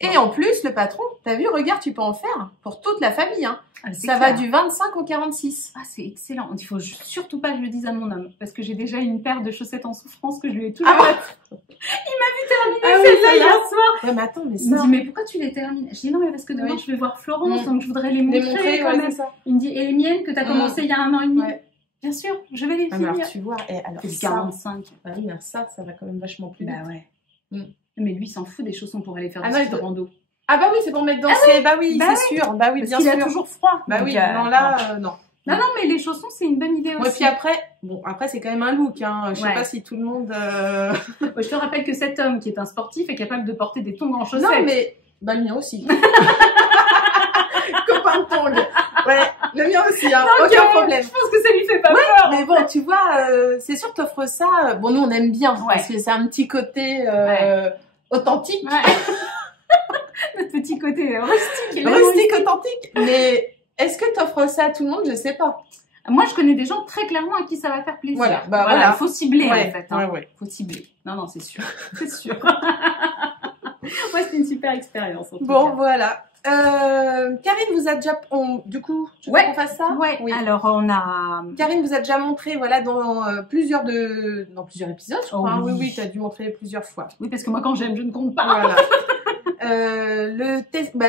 Et en plus, le patron, t'as vu, regarde, tu peux en faire pour toute la famille. Hein. Ça va du 25 au 46. Ah, c'est excellent. Il faut surtout pas que je le dise à mon homme, parce que j'ai déjà une paire de chaussettes en souffrance que je lui ai toujours Il m'a vu terminer celle-là hier soir. Ouais, mais attends, mais ça... Il me dit, mais pourquoi tu les termines? Je dis, non, mais parce que demain, je vais voir Florence, donc je voudrais les montrer quand même. Il me dit, et les miennes que t'as commencé il y a 1 an et demi? Bien sûr, je vais les finir. Alors, tu vois, alors, 45. Bah oui, mais ça va quand même vachement plus vite. Bah ouais. Mais lui, il s'en fout des chaussons pour aller faire des de rando. Ah bah oui, c'est pour mettre dans ses... Bah oui, c'est sûr. Bah oui, bien sûr. Parce qu'il a toujours froid. Bah oui, non, là, non. Non, mais les chaussons, c'est une bonne idée aussi. Ouais, puis après, c'est quand même un look, hein. Je sais pas si tout le monde... Je te rappelle que cet homme qui est un sportif est capable de porter des tongs en chaussettes. Non, mais... Bah, le mien aussi. Copain de tongs. Ouais, le mien aussi, hein. Aucun problème. Je pense que ça lui fait pas peur. Mais bon, tu vois, c'est sûr, t'offres ça. Bon, nous, on aime bien. Parce que c'est un petit côté authentique. Notre petit côté rustique. Rustique, authentique. Mais est-ce que t'offres ça à tout le monde? Je sais pas. Moi, je connais des gens très clairement à qui ça va faire plaisir. Voilà, voilà. Faut cibler, en fait. Hein. Ouais. Faut cibler. Non, c'est sûr. C'est sûr. Ouais, c'était une super expérience. Bon, voilà. Karine vous a déjà... Du coup, tu veux qu'on fasse ça? Oui. Alors, on a... Karine vous a déjà montré, voilà, dans plusieurs épisodes, je crois. Oui, tu as dû montrer plusieurs fois. Oui, parce que moi, quand j'aime, je ne compte pas. Voilà.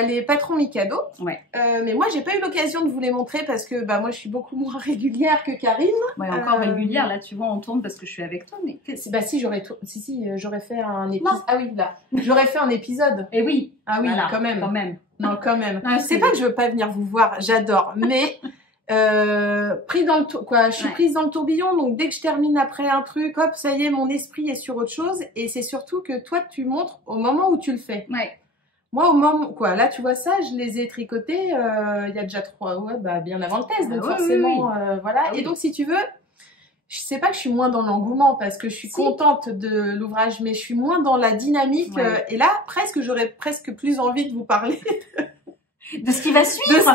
Les patrons Mikado. Ouais. Mais moi, j'ai pas eu l'occasion de vous les montrer parce que moi, je suis beaucoup moins régulière que Karine. Ouais, encore régulière. Là, tu vois, on tourne parce que je suis avec toi. Mais si j'aurais fait un épisode. Ah oui, là. J'aurais fait un épisode. Et oui. Ah oui, voilà, quand même. Non, quand même. Ah, c'est pas que je veux pas venir vous voir. J'adore. Mais pris dans le je suis prise dans le tourbillon, donc dès que je termine après un truc, hop, ça y est, mon esprit est sur autre chose, et c'est surtout que toi tu montres au moment où tu le fais. Ouais. Moi au moment là tu vois ça, je les ai tricotés il y a déjà 3 bien avant le test, donc forcément voilà. Et donc si tu veux, je sais pas que je suis moins dans l'engouement parce que je suis contente de l'ouvrage, mais je suis moins dans la dynamique et là j'aurais presque plus envie de vous parler de ce qui va suivre.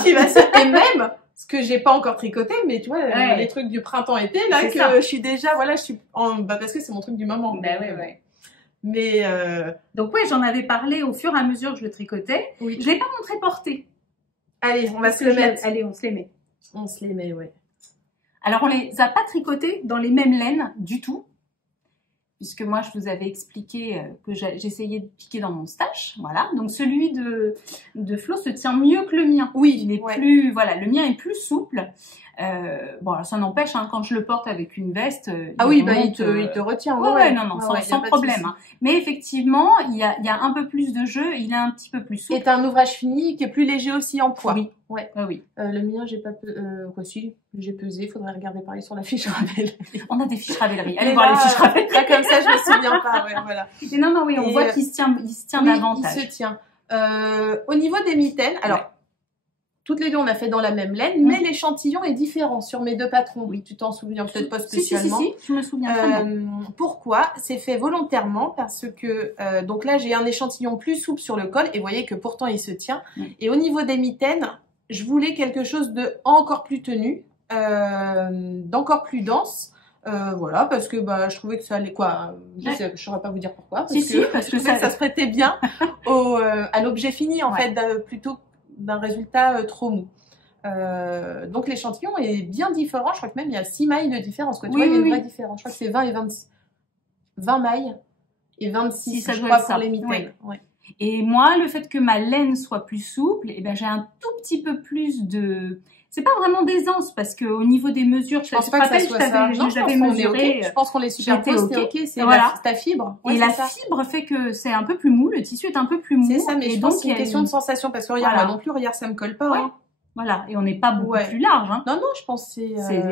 Et même ce que j'ai pas encore tricoté, mais tu vois, les trucs du printemps-été, là, je suis déjà, parce que c'est mon truc du moment. Ouais. Mais, donc j'en avais parlé au fur et à mesure que je le tricotais. Oui. Je l'ai pas montré porté. Allez, on va se le mettre. Allez, on se les met. On se les met, ouais. Alors, on les a pas tricotés dans les mêmes laines du tout. puisque moi je vous avais expliqué que j'essayais de piquer dans mon stash, voilà. Donc celui de Flo se tient mieux que le mien. Oui, il est plus, voilà, le mien est plus souple. Bon, alors ça n'empêche, hein, quand je le porte avec une veste, il te retient. Non, sans problème. Hein. Mais effectivement, il y a un peu plus de jeu, il est un petit peu plus souple. Et t'as un ouvrage fini qui est plus léger aussi en poids. Oui. Ouais. Oui. Le mien, j'ai pas si, j'ai pesé. Faudrait regarder pareil sur la fiche Ravelry. On a des fiches Ravelry. Allez voir les fiches Ravelry. Là, comme ça, je me souviens pas. Ouais, voilà. Et non, oui, on voit qu'il se tient davantage. Il se tient. Au niveau des mitaines, alors. Toutes les deux, on a fait dans la même laine, mais l'échantillon est différent sur mes deux patrons. Oui, tu t'en souviens peut-être pas spécialement. Si, je me souviens très bien. Pourquoi? C'est fait volontairement parce que, donc là, j'ai un échantillon plus souple sur le col et vous voyez que pourtant il se tient. Et au niveau des mitaines, je voulais quelque chose de encore plus tenu, d'encore plus dense. Voilà, parce que je trouvais que ça allait je saurais pas vous dire pourquoi. Parce que ça se prêtait bien à l'objet fini en fait, plutôt d'un résultat trop mou. Donc l'échantillon est bien différent. Je crois que même il y a 6 mailles de différence. Quoi. Tu vois, il y a une vraie différence. Je crois que c'est 20 et 26. 20 mailles et 26, je crois, pour les mitaines. Ouais. Et moi, le fait que ma laine soit plus souple, j'ai un tout petit peu plus de... C'est pas vraiment d'aisance parce que au niveau des mesures, je pense pas que ça soit ça. Non, je pense qu'on les superpose, c'est ok, c'est ta fibre. Et la fibre fait que c'est un peu plus mou, le tissu est un peu plus mou. C'est ça, mais je pense que c'est une question de sensation parce que regarde, moi non plus, regarde, ça me colle pas. Hein. Voilà, et on n'est pas beaucoup plus large. Hein. Non, je pense que c'est...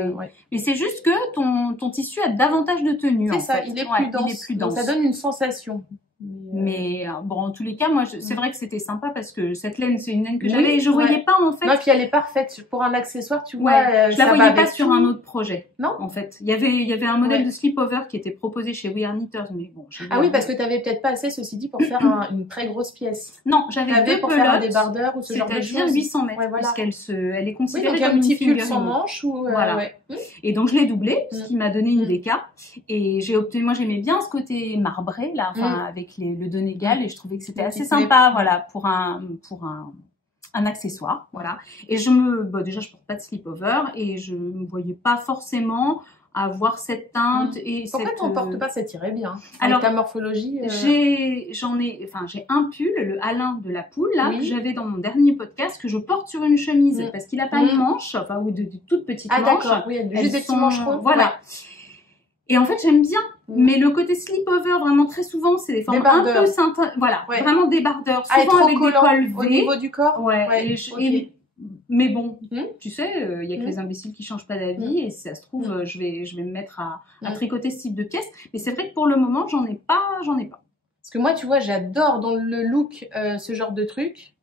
Mais c'est juste que ton tissu a davantage de tenue. C'est ça, il est plus dense. Donc ça donne une sensation. Mais bon, en tous les cas, moi, c'est vrai que c'était sympa parce que cette laine, c'est une laine que j'avais et je voyais pas en fait. Non, puis elle est parfaite pour un accessoire, tu vois. Je la voyais pas sur un autre projet. Non. En fait, il y avait un modèle de slipover qui était proposé chez We Are Knitters, mais bon. Ah oui, parce que t'avais peut-être pas assez, ceci dit, pour faire une très grosse pièce. Non, j'avais deux pour pelotes, faire un débardeur ou ce genre de choses. C'est-à-dire 800 mètres, puisqu'elle est considérée comme un petit une pull sans manche ou voilà. Et donc je l'ai doublé, ce qui m'a donné une DK. Et moi j'aimais bien ce côté marbré là, avec le Donegal, et je trouvais que c'était assez sympa, voilà, pour un accessoire, voilà. Et déjà je porte pas de slipover et je me voyais pas forcément avoir cette teinte et pourquoi cette... t'en portes pas? Ça tirait bien. Alors, avec ta morphologie. J'ai un pull, le Alain de la poule là, que j'avais dans mon dernier podcast, que je porte sur une chemise parce qu'il a pas de manches, ou de toutes petites manches. Ah d'accord, oui, juste des petits mancherons. Voilà. Et en fait, j'aime bien. Mais le côté slipover, vraiment très souvent, c'est des formes un peu vraiment débardeurs, souvent avec des cols V. Au niveau du corps. Mais bon, tu sais, il y a que les imbéciles qui changent pas d'avis et si ça se trouve, je vais me mettre à tricoter ce type de pièce. Mais c'est vrai que pour le moment, j'en ai pas. Parce que moi, tu vois, j'adore dans le look ce genre de truc.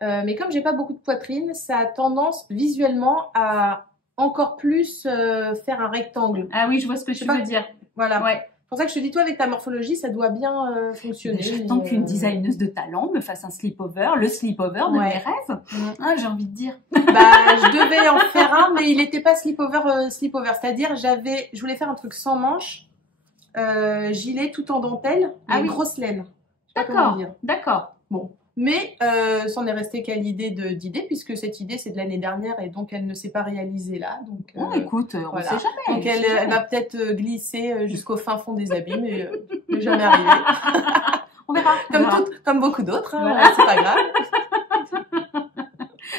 Mais comme j'ai pas beaucoup de poitrine, ça a tendance visuellement à encore plus faire un rectangle. Ah oui, je vois ce que tu veux dire. Voilà. Ouais. C'est pour ça que je te dis, toi, avec ta morphologie, ça doit bien fonctionner. J'attends qu'une designeuse de talent me fasse un slipover, le slipover de mes rêves. Ah, j'ai envie de dire. Je devais en faire un, mais il n'était pas slipover. C'est-à-dire, je voulais faire un truc sans manches, gilet tout en dentelle, grosse laine. D'accord. Bon. Mais c'en est resté qu'à d'idée, puisque cette idée c'est de l'année dernière et donc elle ne s'est pas réalisée là. Donc, écoute, on sait jamais. Donc elle va peut-être glisser jusqu'au fin fond des habits, mais jamais arrivé. On verra. Comme beaucoup d'autres, c'est pas grave.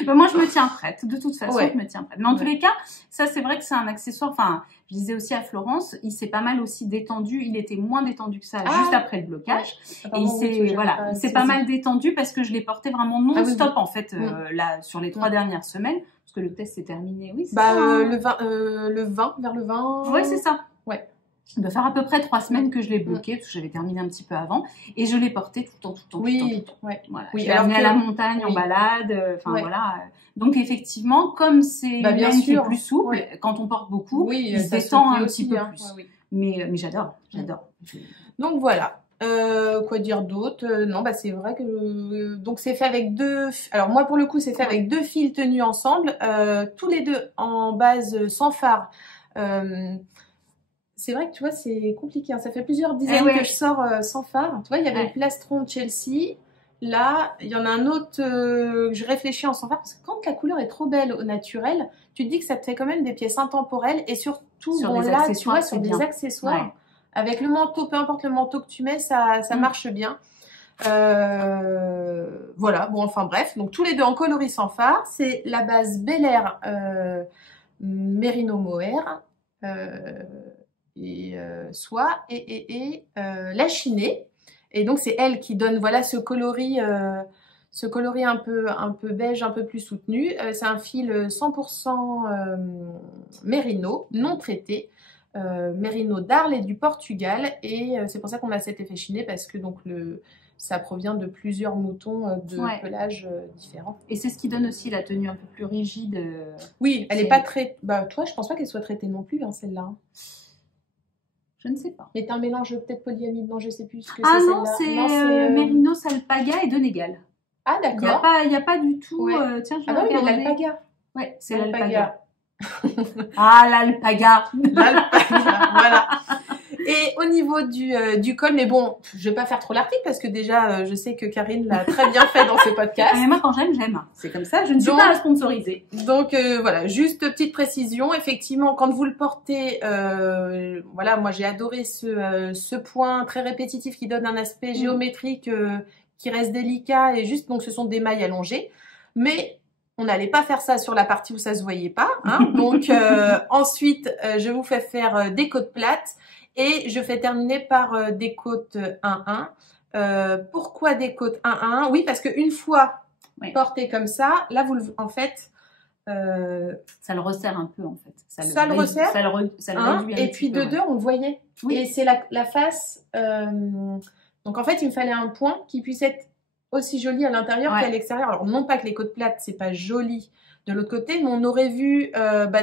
Moi, je me tiens prête. De toute façon, je me tiens prête. Mais en tous les cas, ça, c'est vrai que c'est un accessoire. Enfin, je disais aussi à Florence, il s'est pas mal aussi détendu. Il était moins détendu que ça juste après le blocage. Et il s'est pas mal détendu parce que je l'ai porté vraiment non-stop, en fait, là, sur les 3 dernières semaines. Parce que le test s'est terminé. Oui, c'est ça. Le 20, vers le 20. Ouais, c'est ça. Ouais. Ça doit faire à peu près 3 semaines que je l'ai bloqué, parce que j'avais terminé un petit peu avant, et je l'ai porté tout le temps. Ouais. Voilà. Je l'ai amené à la montagne, en balade, voilà. Donc effectivement, comme c'est une laine qui est plus souple, quand on porte beaucoup, il se détend un petit peu plus. Mais j'adore. Donc voilà. Quoi dire d'autre? Non, c'est vrai que donc c'est fait avec alors moi pour le coup c'est fait avec 2 fils tenus ensemble, tous les deux en base sans fard. C'est vrai que tu vois, c'est compliqué. Hein. Ça fait plusieurs dizaines que je sors sans fard. Tu vois, il y avait le plastron de Chelsea. Là, il y en a un autre que je réfléchis en sans fard. Parce que quand la couleur est trop belle au naturel, tu te dis que ça te fait quand même des pièces intemporelles. Et surtout, sur des accessoires. Avec le manteau, peu importe le manteau que tu mets, ça marche bien. Voilà, bon, enfin bref. Donc, tous les deux en coloris sans fard. C'est la base Bel Air Merino Mohair soie et la chinée. Et donc, c'est elle qui donne, voilà, ce coloris un peu beige, un peu plus soutenu. C'est un fil 100% mérino, non traité. Mérino d'Arles et du Portugal. Et c'est pour ça qu'on a cet effet chiné, parce que donc ça provient de plusieurs moutons de pelage différents. Et c'est ce qui donne aussi la tenue un peu plus rigide. Oui, elle n'est pas très... Bah, toi, je pense pas qu'elle soit traitée non plus, hein, celle-là. Hein. Je ne sais pas. Mais t'as un mélange peut-être polyamide, non, je sais plus ce que c'est. Ah non, c'est Merino, Salpaga et Donegal. Ah, d'accord. Il n'y a pas du tout... tiens, je vais oui, mais l'alpaga. Ouais, c'est l'alpaga. Ah, l'alpaga. L'alpaga, voilà. Et au niveau du col, mais bon, je vais pas faire trop l'article parce que déjà, je sais que Karine l'a très bien fait dans ses podcasts. Mais moi, quand j'aime, j'aime. C'est comme ça, je ne suis pas à sponsoriser. Donc, voilà, juste petite précision. Effectivement, quand vous le portez, voilà, moi, j'ai adoré ce point très répétitif qui donne un aspect géométrique qui reste délicat et juste, donc, ce sont des mailles allongées. Mais on n'allait pas faire ça sur la partie où ça se voyait pas. Hein. Donc, ensuite, je vous fais faire des côtes plates. Et je fais terminer par des côtes 1-1. Pourquoi des côtes 1-1? Oui, parce qu'une fois porté comme ça, là, en fait... ça le resserre un peu, en fait. Ça le resserre. Ça le réduit et puis de deux, on le voyait. Oui. Et c'est la face... Donc, en fait, il me fallait un point qui puisse être aussi joli à l'intérieur qu'à l'extérieur. Alors, non pas que les côtes plates, c'est pas joli de l'autre côté, mais on aurait vu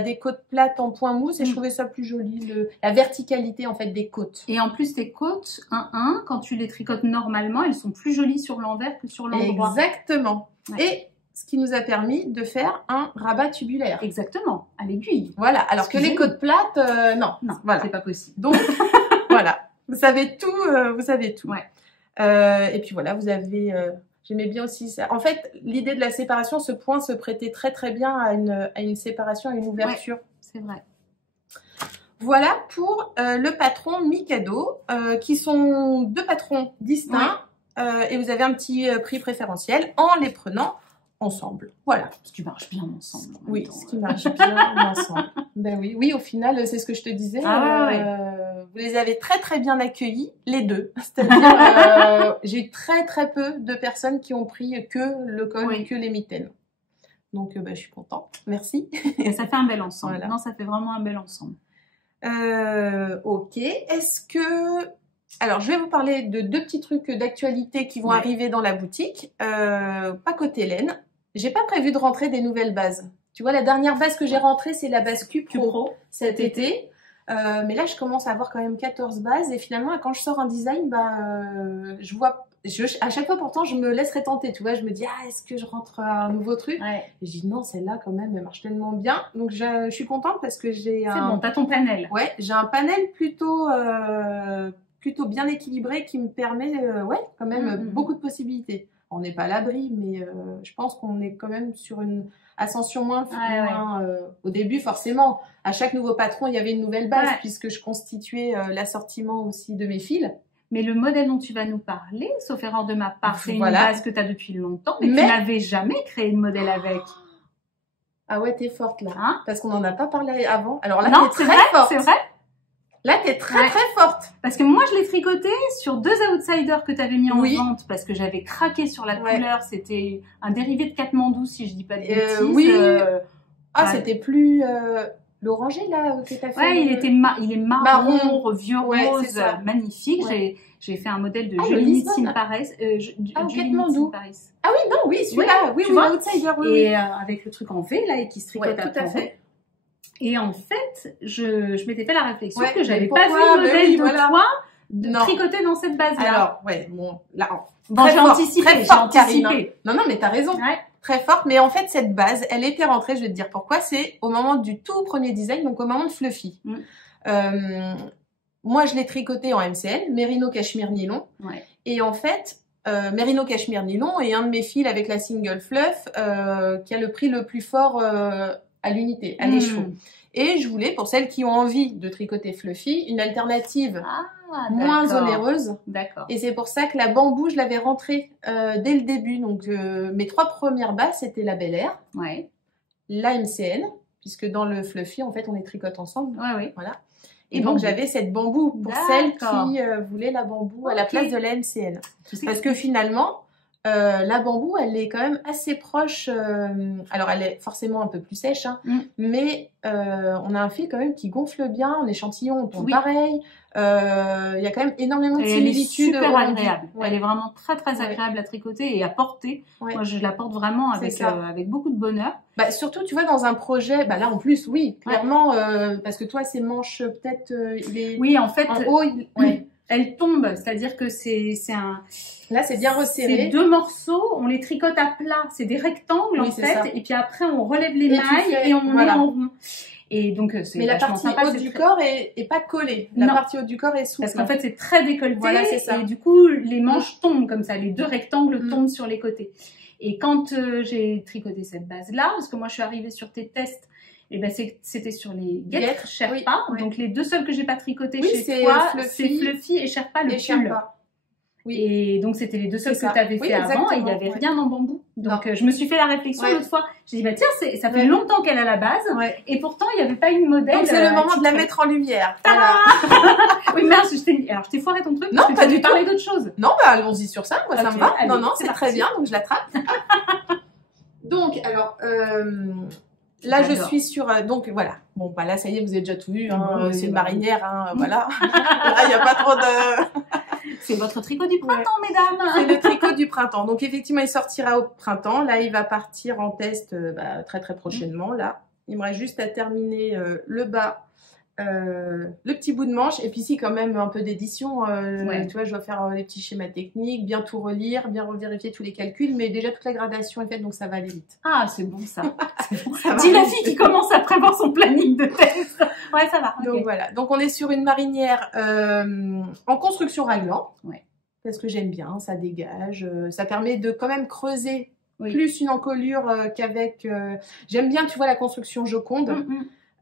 des côtes plates en point mousse et je trouvais ça plus joli, la verticalité en fait des côtes. Et en plus tes côtes 1-1, quand tu les tricotes normalement, elles sont plus jolies sur l'envers que sur l'endroit. Exactement. Ouais. Et ce qui nous a permis de faire un rabat tubulaire. Exactement, à l'aiguille. Voilà, alors que les côtes plates, non, voilà, c'est pas possible. Donc voilà, vous savez tout, Ouais. Et puis voilà, vous avez... J'aimais bien aussi ça. En fait, l'idée de la séparation, ce point se prêtait très très bien à une séparation, à une ouverture. Ouais, c'est vrai. Voilà pour le patron Mikado, qui sont deux patrons distincts. Et vous avez un petit prix préférentiel en les prenant ensemble. Voilà. Ce qui marche bien ensemble. Oui, ce qui marche bien ensemble. Ben oui, au final, c'est ce que je te disais. Vous les avez très très bien accueillis, les deux. C'est-à-dire, j'ai eu très très peu de personnes qui ont pris que le col et que les mitaines. Donc, je suis contente. Merci. Et ça fait un bel ensemble. Voilà. Non, ça fait vraiment un bel ensemble. Ok. Est-ce que... Alors, je vais vous parler de deux petits trucs d'actualité qui vont arriver dans la boutique. Pas côté laine. J'ai pas prévu de rentrer des nouvelles bases. Tu vois, la dernière base que j'ai rentrée, c'est la base Q-Pro cet été. Mais là, je commence à avoir quand même 14 bases. Et finalement, quand je sors un design, je vois... à chaque fois, pourtant, je me laisserai tenter. Tu vois, je me dis, est-ce que je rentre un nouveau truc? Et je dis, non, celle-là, quand même, elle marche tellement bien. Donc, je suis contente parce que j'ai un... C'est bon, t'as ton panel. Ouais, j'ai un panel plutôt bien équilibré qui me permet, quand même, beaucoup de possibilités. On n'est pas à l'abri, mais je pense qu'on est quand même sur une ascension moins. Au début, forcément, à chaque nouveau patron, il y avait une nouvelle base puisque je constituais l'assortiment aussi de mes fils. Mais le modèle dont tu vas nous parler, sauf erreur de ma part, c'est une base que tu as depuis longtemps, mais tu n'avais jamais créé de modèle avec. Ah ouais, t'es forte là, hein, parce qu'on n'en a pas parlé avant. Alors là, t'es très forte. C'est vrai. Là, t'es très très forte. Parce que moi, je l'ai tricoté sur deux outsiders que tu avais mis en vente parce que j'avais craqué sur la couleur. C'était un dérivé de Katmandou, si je dis pas de bêtises. C'était plus l'orangé là que t'as fait. Ouais, il est marron, vieux rose, magnifique. J'ai fait un modèle de Julie Tim Paris. Katmandou. Ah oui, non, oui, celui-là. Oui, outsider. Et avec le truc en V là et qui se tricote tout à fait. Et en fait, je m'étais fait la réflexion que j'avais pas vu le modèle de toi tricoter dans cette base-là. Alors, là, j'ai anticipé. Non, mais t'as raison. Très forte. Mais en fait, cette base, elle était rentrée, je vais te dire pourquoi, c'est au moment du tout premier design, donc au moment de Fluffy. Moi, je l'ai tricoté en MCL, Merino Cachemire Nylon. Et en fait, Merino Cachemire Nylon est un de mes fils avec la single Fluff qui a le prix le plus fort à l'unité, à l'écheveau. Et je voulais, pour celles qui ont envie de tricoter fluffy, une alternative moins onéreuse. D'accord. Et c'est pour ça que la bambou, je l'avais rentrée dès le début. Donc mes 3 premières bases, c'était la Bel Air, la MCN, puisque dans le fluffy, en fait, on les tricote ensemble. Voilà. Et donc, j'avais cette bambou pour celles qui voulaient la bambou à la place de la MCN. Parce que finalement, la bambou, elle est quand même assez proche. Alors, elle est forcément un peu plus sèche, hein, mais on a un fil quand même qui gonfle bien. En échantillon, on tombe pareil. Il y a quand même énormément de similitudes. Elle est super agréable. Elle est vraiment très très agréable à tricoter et à porter. Moi, je la porte vraiment avec beaucoup de bonheur. Bah, surtout, tu vois, dans un projet, bah là en plus, oui, clairement, parce que toi, ces manches, peut-être, oui, en fait, en haut, elle tombe, c'est-à-dire que c'est un... Là, c'est bien resserré. C'est 2 morceaux, on les tricote à plat, c'est des rectangles en fait, et puis après on relève les mailles et on met en rond. Et donc, mais la partie haute du corps est pas collée. La partie haute du corps est souple. Parce qu'en fait, c'est très décolleté. Voilà, c'est ça. Et du coup, les manches tombent comme ça. Les 2 rectangles tombent sur les côtés. Et quand j'ai tricoté cette base-là, parce que moi, je suis arrivée sur tes tests, et ben c'était sur les guêtres Sherpa. Donc, les 2 seuls que j'ai pas tricotés chez toi, c'est Fluffy et Sherpa, le pull. Et donc, c'était les 2 seuls que tu avais fait avant et il n'y avait rien en bambou. Donc, je me suis fait la réflexion l'autre fois. J'ai dit, bah tiens, ça fait longtemps qu'elle a la base et pourtant, il n'y avait pas une modèle. Donc, c'est le moment de la mettre en lumière. Voilà. Oui, mince, alors je t'ai foiré ton truc. Non, pas du tout. Parler d'autre chose. Non, bah allons-y sur ça. Moi, ça me va. Allez, non, c'est très bien. Donc, je l'attrape. Donc, alors... là, je suis sur... donc, voilà. Bon, bah là, ça y est, vous avez déjà tout vu. Hein, c'est une marinière, hein, voilà. Là, il n'y a pas trop de... C'est votre tricot du printemps, mesdames. C'est le tricot du printemps. Donc, effectivement, il sortira au printemps. Là, il va partir en test très, très prochainement. Là, il me reste juste à terminer le bas, le petit bout de manche. Et puis, ici, quand même, un peu d'édition. Tu vois, je dois faire les petits schémas techniques, bien tout relire, bien revérifier tous les calculs. Mais déjà, toute la gradation est faite, donc ça va aller vite. Ah, c'est bon, ça. Dis la fille qui commence à prévoir son planning de test. Ouais, ça va. Donc, voilà. Donc, on est sur une marinière en construction raglan. Parce que j'aime bien, ça dégage. Ça permet de quand même creuser plus une encolure qu'avec... J'aime bien, tu vois, la construction Joconde.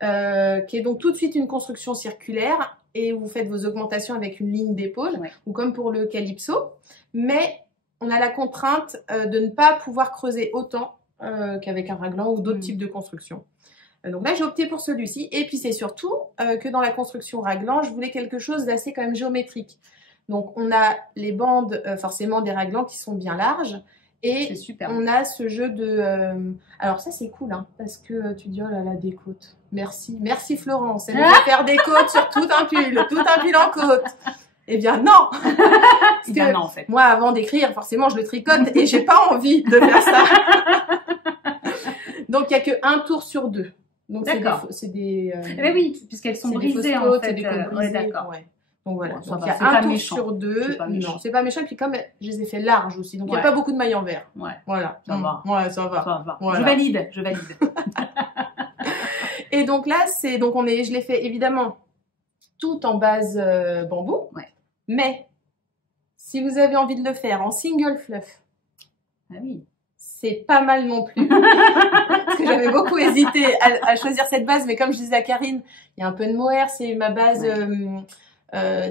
Qui est donc tout de suite une construction circulaire et vous faites vos augmentations avec une ligne d'épaule ou comme pour le Calypso, mais on a la contrainte de ne pas pouvoir creuser autant qu'avec un raglan ou d'autres types de construction. Donc là j'ai opté pour celui-ci et puis c'est surtout que dans la construction raglan je voulais quelque chose d'assez quand même géométrique. Donc on a les bandes forcément des raglans qui sont bien larges. Et on a ce jeu de... Alors ça c'est cool, hein, parce que tu dis, oh là là, des côtes. Merci Florence, elle va faire des côtes sur tout un pull en côte. Eh bien non. Parce que non, en fait. Moi avant d'écrire, forcément je le tricote et j'ai pas envie de faire ça. Donc il n'y a que 1 tour sur 2. Donc c'est des... Mais oui, puisqu'elles sont brisées en fait. D'accord. Donc voilà, donc il y a 1 tour sur 2. Non, c'est pas méchant. Et puis comme je les ai fait larges aussi, donc il n'y a pas beaucoup de mailles en vert. Voilà. Ça va. Ouais, ça va. Voilà. Je valide. Et donc là, je l'ai fait évidemment tout en base bambou. Mais si vous avez envie de le faire en single fluff, c'est pas mal non plus. Parce que j'avais beaucoup hésité à choisir cette base, mais comme je disais à Karine, il y a un peu de mohair, c'est ma base...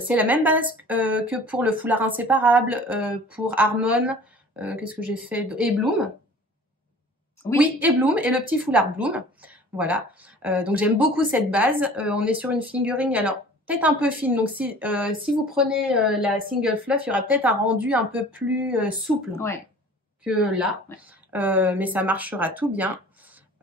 c'est la même base que pour le foulard inséparable, pour Harmon, qu'est-ce que j'ai fait et Bloom. Oui, et Bloom, et le petit foulard Bloom. Voilà. Donc j'aime beaucoup cette base. On est sur une fingering, alors peut-être un peu fine. Donc si vous prenez la single fluff, il y aura peut-être un rendu un peu plus souple que là. Mais ça marchera tout bien.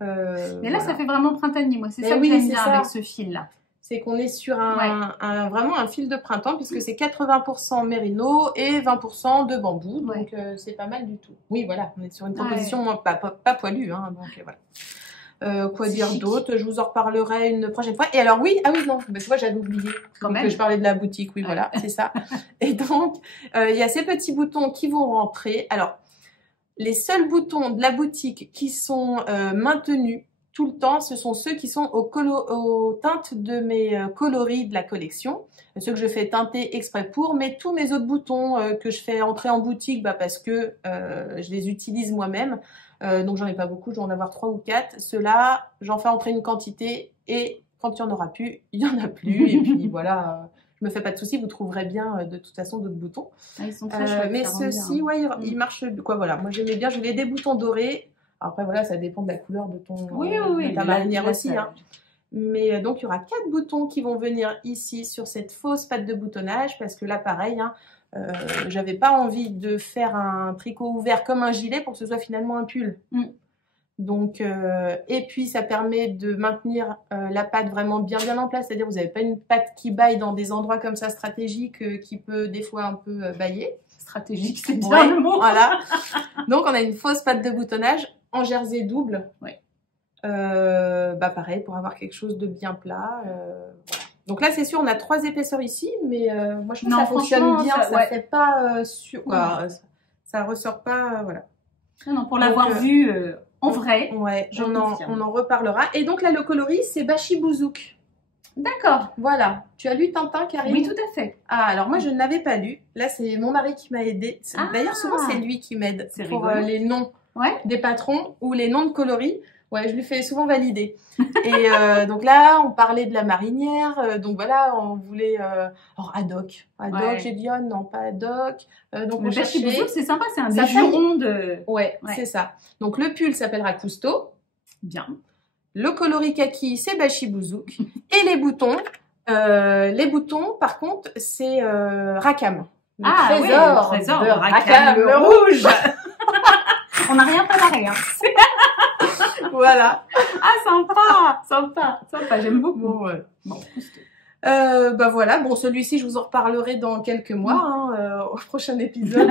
Mais là, ça fait vraiment printanier, moi. C'est ça que j'aime bien avec ce fil-là. C'est qu'on est sur vraiment un fil de printemps puisque c'est 80% mérino et 20% de bambou. Donc, c'est pas mal du tout. Oui, voilà, on est sur une composition pas poilue. Hein, donc, voilà. Quoi dire d'autre? Je vous en reparlerai une prochaine fois. Et alors, non, mais tu vois, j'avais oublié que je parlais de la boutique. Oui, voilà, c'est ça. Et donc, il y a ces petits boutons qui vont rentrer. Alors, les seuls boutons de la boutique qui sont maintenus tout le temps, ce sont ceux qui sont aux teintes de mes coloris de la collection, ceux que je fais teinter exprès pour, mais tous mes autres boutons que je fais entrer en boutique parce que je les utilise moi-même, donc j'en ai pas beaucoup, je dois en avoir 3 ou 4, ceux-là, j'en fais entrer une quantité et Quand il n'y en aura plus, il n'y en a plus. Et puis voilà, je me fais pas de soucis, vous trouverez bien de toute façon d'autres boutons. Ils sont très chouettes. Mais ceux-ci, ouais, ils marchent. Quoi, voilà. Moi j'aimais bien, je voulais des boutons dorés. Après voilà, ça dépend de la couleur de ton de ta marinière aussi. Hein. Mais donc il y aura 4 boutons qui vont venir ici sur cette fausse patte de boutonnage parce que là pareil, hein, j'avais pas envie de faire un tricot ouvert comme un gilet pour que ce soit finalement un pull. Donc et puis ça permet de maintenir la patte vraiment bien en place, c'est-à-dire vous n'avez pas une patte qui baille dans des endroits comme ça stratégiques qui peut des fois un peu bailler. Stratégique, c'est bien le mot. Voilà. Donc on a une fausse patte de boutonnage en jersey double. Ouais. Bah pareil pour avoir quelque chose de bien plat. Voilà. Donc là c'est sûr on a 3 épaisseurs ici, mais moi je trouve que ça fonctionne bien, ça fait pas ça ressort pas voilà. Non, pour l'avoir vu en vrai, ouais, on en reparlera. Et donc là le coloris c'est Bashi Bouzouk. D'accord. Voilà. Tu as lu Tintin, Karine? Oui, tout à fait. Ah, alors moi, je ne l'avais pas lu. Là, c'est mon mari qui m'a aidé. D'ailleurs, souvent, c'est lui qui m'aide pour les noms des patrons ou les noms de coloris. Ouais, je lui fais souvent valider. Et donc là, on parlait de la marinière. Donc voilà, on voulait... alors, ad hoc. J'ai dit, oh non, pas ad hoc. Donc le Bashi Bouzouk, c'est sympa. C'est un des jurons de... Ouais, c'est ça. Donc le pull s'appellera Cousteau. Bien. Le coloris kaki, c'est Bashi Bouzouk. Et les boutons, par contre, c'est Rackham. Le trésor de Rackham, le rouge. On n'a rien préparé. Hein. Voilà. Ah, sympa. J'aime beaucoup. Bon, bah voilà, bon celui-ci je vous en reparlerai dans quelques mois au prochain épisode.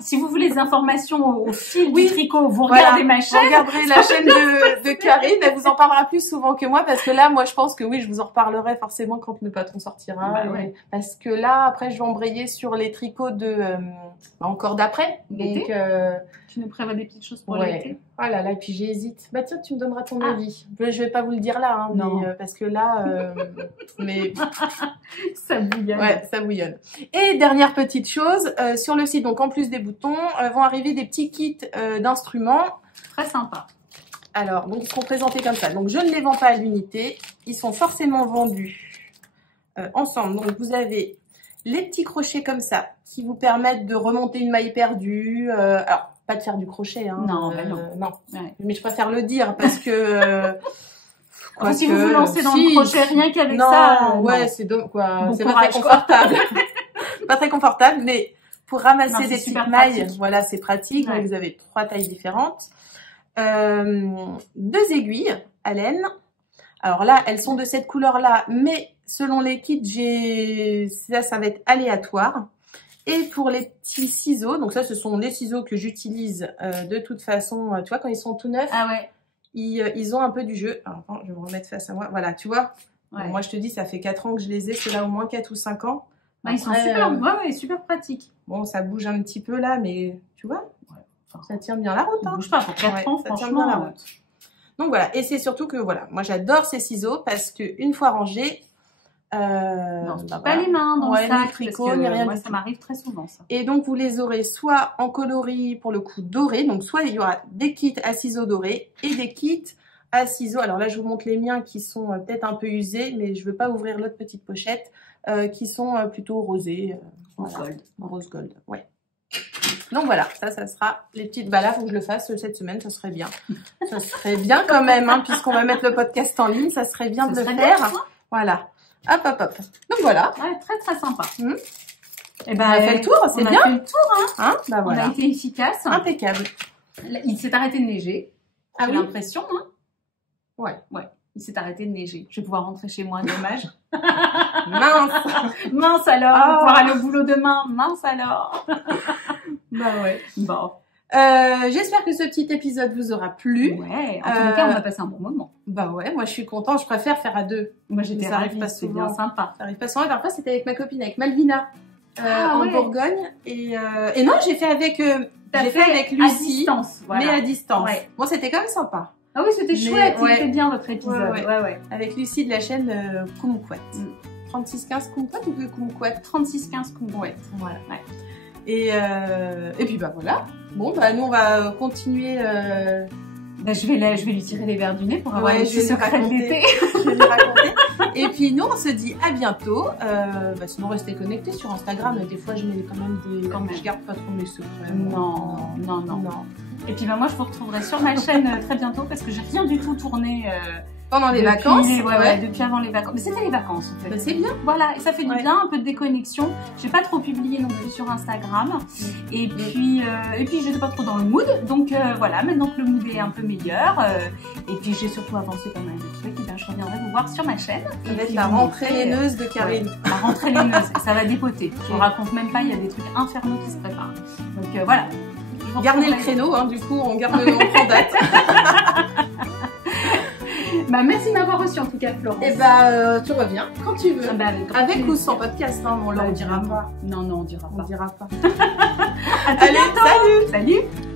Si vous voulez des informations au fil du tricot, vous regardez ma chaîne. Vous regarderez la chaîne de Karine, elle vous en parlera plus souvent que moi parce que là moi je pense que oui je vous en reparlerai forcément quand le patron sortira. Parce que là après je vais embrayer sur les tricots de encore d'après. Donc tu nous prévois des petites choses pour l'été. Oh là là, et puis j'hésite. Bah tiens, tu me donneras ton avis. Je vais pas vous le dire là, hein, mais, parce que là, mais ça bouillonne. Ouais, ça bouillonne. Et dernière petite chose, sur le site, donc en plus des boutons, vont arriver des petits kits d'instruments. Très sympa. Alors, donc ils seront présentés comme ça. Donc je ne les vends pas à l'unité, ils sont forcément vendus ensemble. Donc vous avez les petits crochets comme ça qui vous permettent de remonter une maille perdue. Alors pas de faire du crochet, hein. Non. Ouais. Mais je préfère le dire parce que si vous vous lancez dans le crochet rien qu'avec ça, c'est quoi. C'est pas très confortable. Pas très confortable, mais pour ramasser des petites mailles, voilà, c'est pratique. Donc vous avez 3 tailles différentes, 2 aiguilles à laine. Alors là, elles sont de cette couleur-là, mais selon les kits, ça va être aléatoire. Et pour les petits ciseaux, donc ça, ce sont les ciseaux que j'utilise de toute façon. Tu vois, quand ils sont tout neufs, ils ont un peu du jeu. Alors, attends, je vais me remettre face à moi. Voilà, tu vois. Bon, moi, je te dis, ça fait 4 ans que je les ai. C'est là au moins 4 ou 5 ans. Après, ils sont super pratiques. Bon, ça bouge un petit peu là, mais tu vois, ça tient bien la route. Ça bouge pas pour 4 ans, ça tient bien la route. Donc voilà, et c'est surtout que voilà, moi j'adore ces ciseaux parce que une fois rangés, pas les mains dans le sac, tricot, ni rien. Moi, ça m'arrive très souvent ça. Et donc vous les aurez soit en coloris pour le coup doré, donc soit il y aura des kits à ciseaux dorés et des kits à ciseaux. Alors là, je vous montre les miens qui sont peut-être un peu usés, mais je veux pas ouvrir l'autre petite pochette, qui sont plutôt rosés, rose gold, ouais. Donc voilà, ça sera les petites. Bah là, faut que je le fasse cette semaine, ça serait bien. Ça serait bien quand même, hein, puisqu'on va mettre le podcast en ligne, ça serait bien de le faire. Voilà. Hop. Donc voilà. Ouais, très sympa. Et ben, on a fait le tour, c'est bien. On a fait le tour, hein. Bah voilà. On a été efficace. Impeccable. Il s'est arrêté de neiger. J'ai l'impression, hein. Ouais. Il s'est arrêté de neiger. Je vais pouvoir rentrer chez moi, dommage. Mince alors. On va pouvoir aller au boulot demain. Mince alors. Bah ouais. Bon. J'espère que ce petit épisode vous aura plu. Ouais, en tous les cas, on a passé un bon moment. Bah ouais, moi je suis contente, je préfère faire à 2. Moi j'étais ravie, c'était bien sympa. Ça arrive pas souvent, et parfois c'était avec ma copine, avec Malvina, en Bourgogne. Et non, j'ai fait avec Lucie, à distance, mais à distance. Ouais. Bon, c'était quand même sympa. Ah oui, c'était chouette, c'était bien votre épisode. Ouais. Avec Lucie de la chaîne Kumquat. 3615 Kumquat ou Kumquat? 3615 Kumquat. Voilà. Ouais. Et puis bah voilà. Bon bah nous on va continuer Bah, je vais lui tirer les verres du nez pour avoir les je vais secrets de raconter. l'été. Je vais lui raconter. Et puis nous, on se dit à bientôt. Sinon, restez connectés sur Instagram. Des fois, je mets quand même je garde pas trop mes secrets. Non. Et puis moi, je vous retrouverai sur ma chaîne très bientôt parce que j'ai rien du tout tourné pendant les vacances. Depuis avant les vacances. Mais c'était les vacances en fait. Bah, c'est bien. Voilà, et ça fait du bien, un peu de déconnexion. J'ai pas trop publié non plus sur Instagram. Et puis j'étais pas trop dans le mood. Donc voilà, maintenant que le mood est un peu meilleur. Et puis j'ai surtout avancé pas mal de trucs. Et bien je reviendrai vous voir sur ma chaîne. Ça va être la rentrée laineuse de Karine. La rentrée laineuse, ça va dépoter. Je vous raconte même pas, il y a des trucs infernaux qui se préparent. Donc voilà. Gardez le créneau, hein, du coup on prend date. Bah, merci de m'avoir reçu en tout cas, Florence. Et tu reviens quand tu veux. Avec ou sans podcast, hein, on dira pas. Non, on dira pas. On dira pas. À très bientôt. Salut. Salut.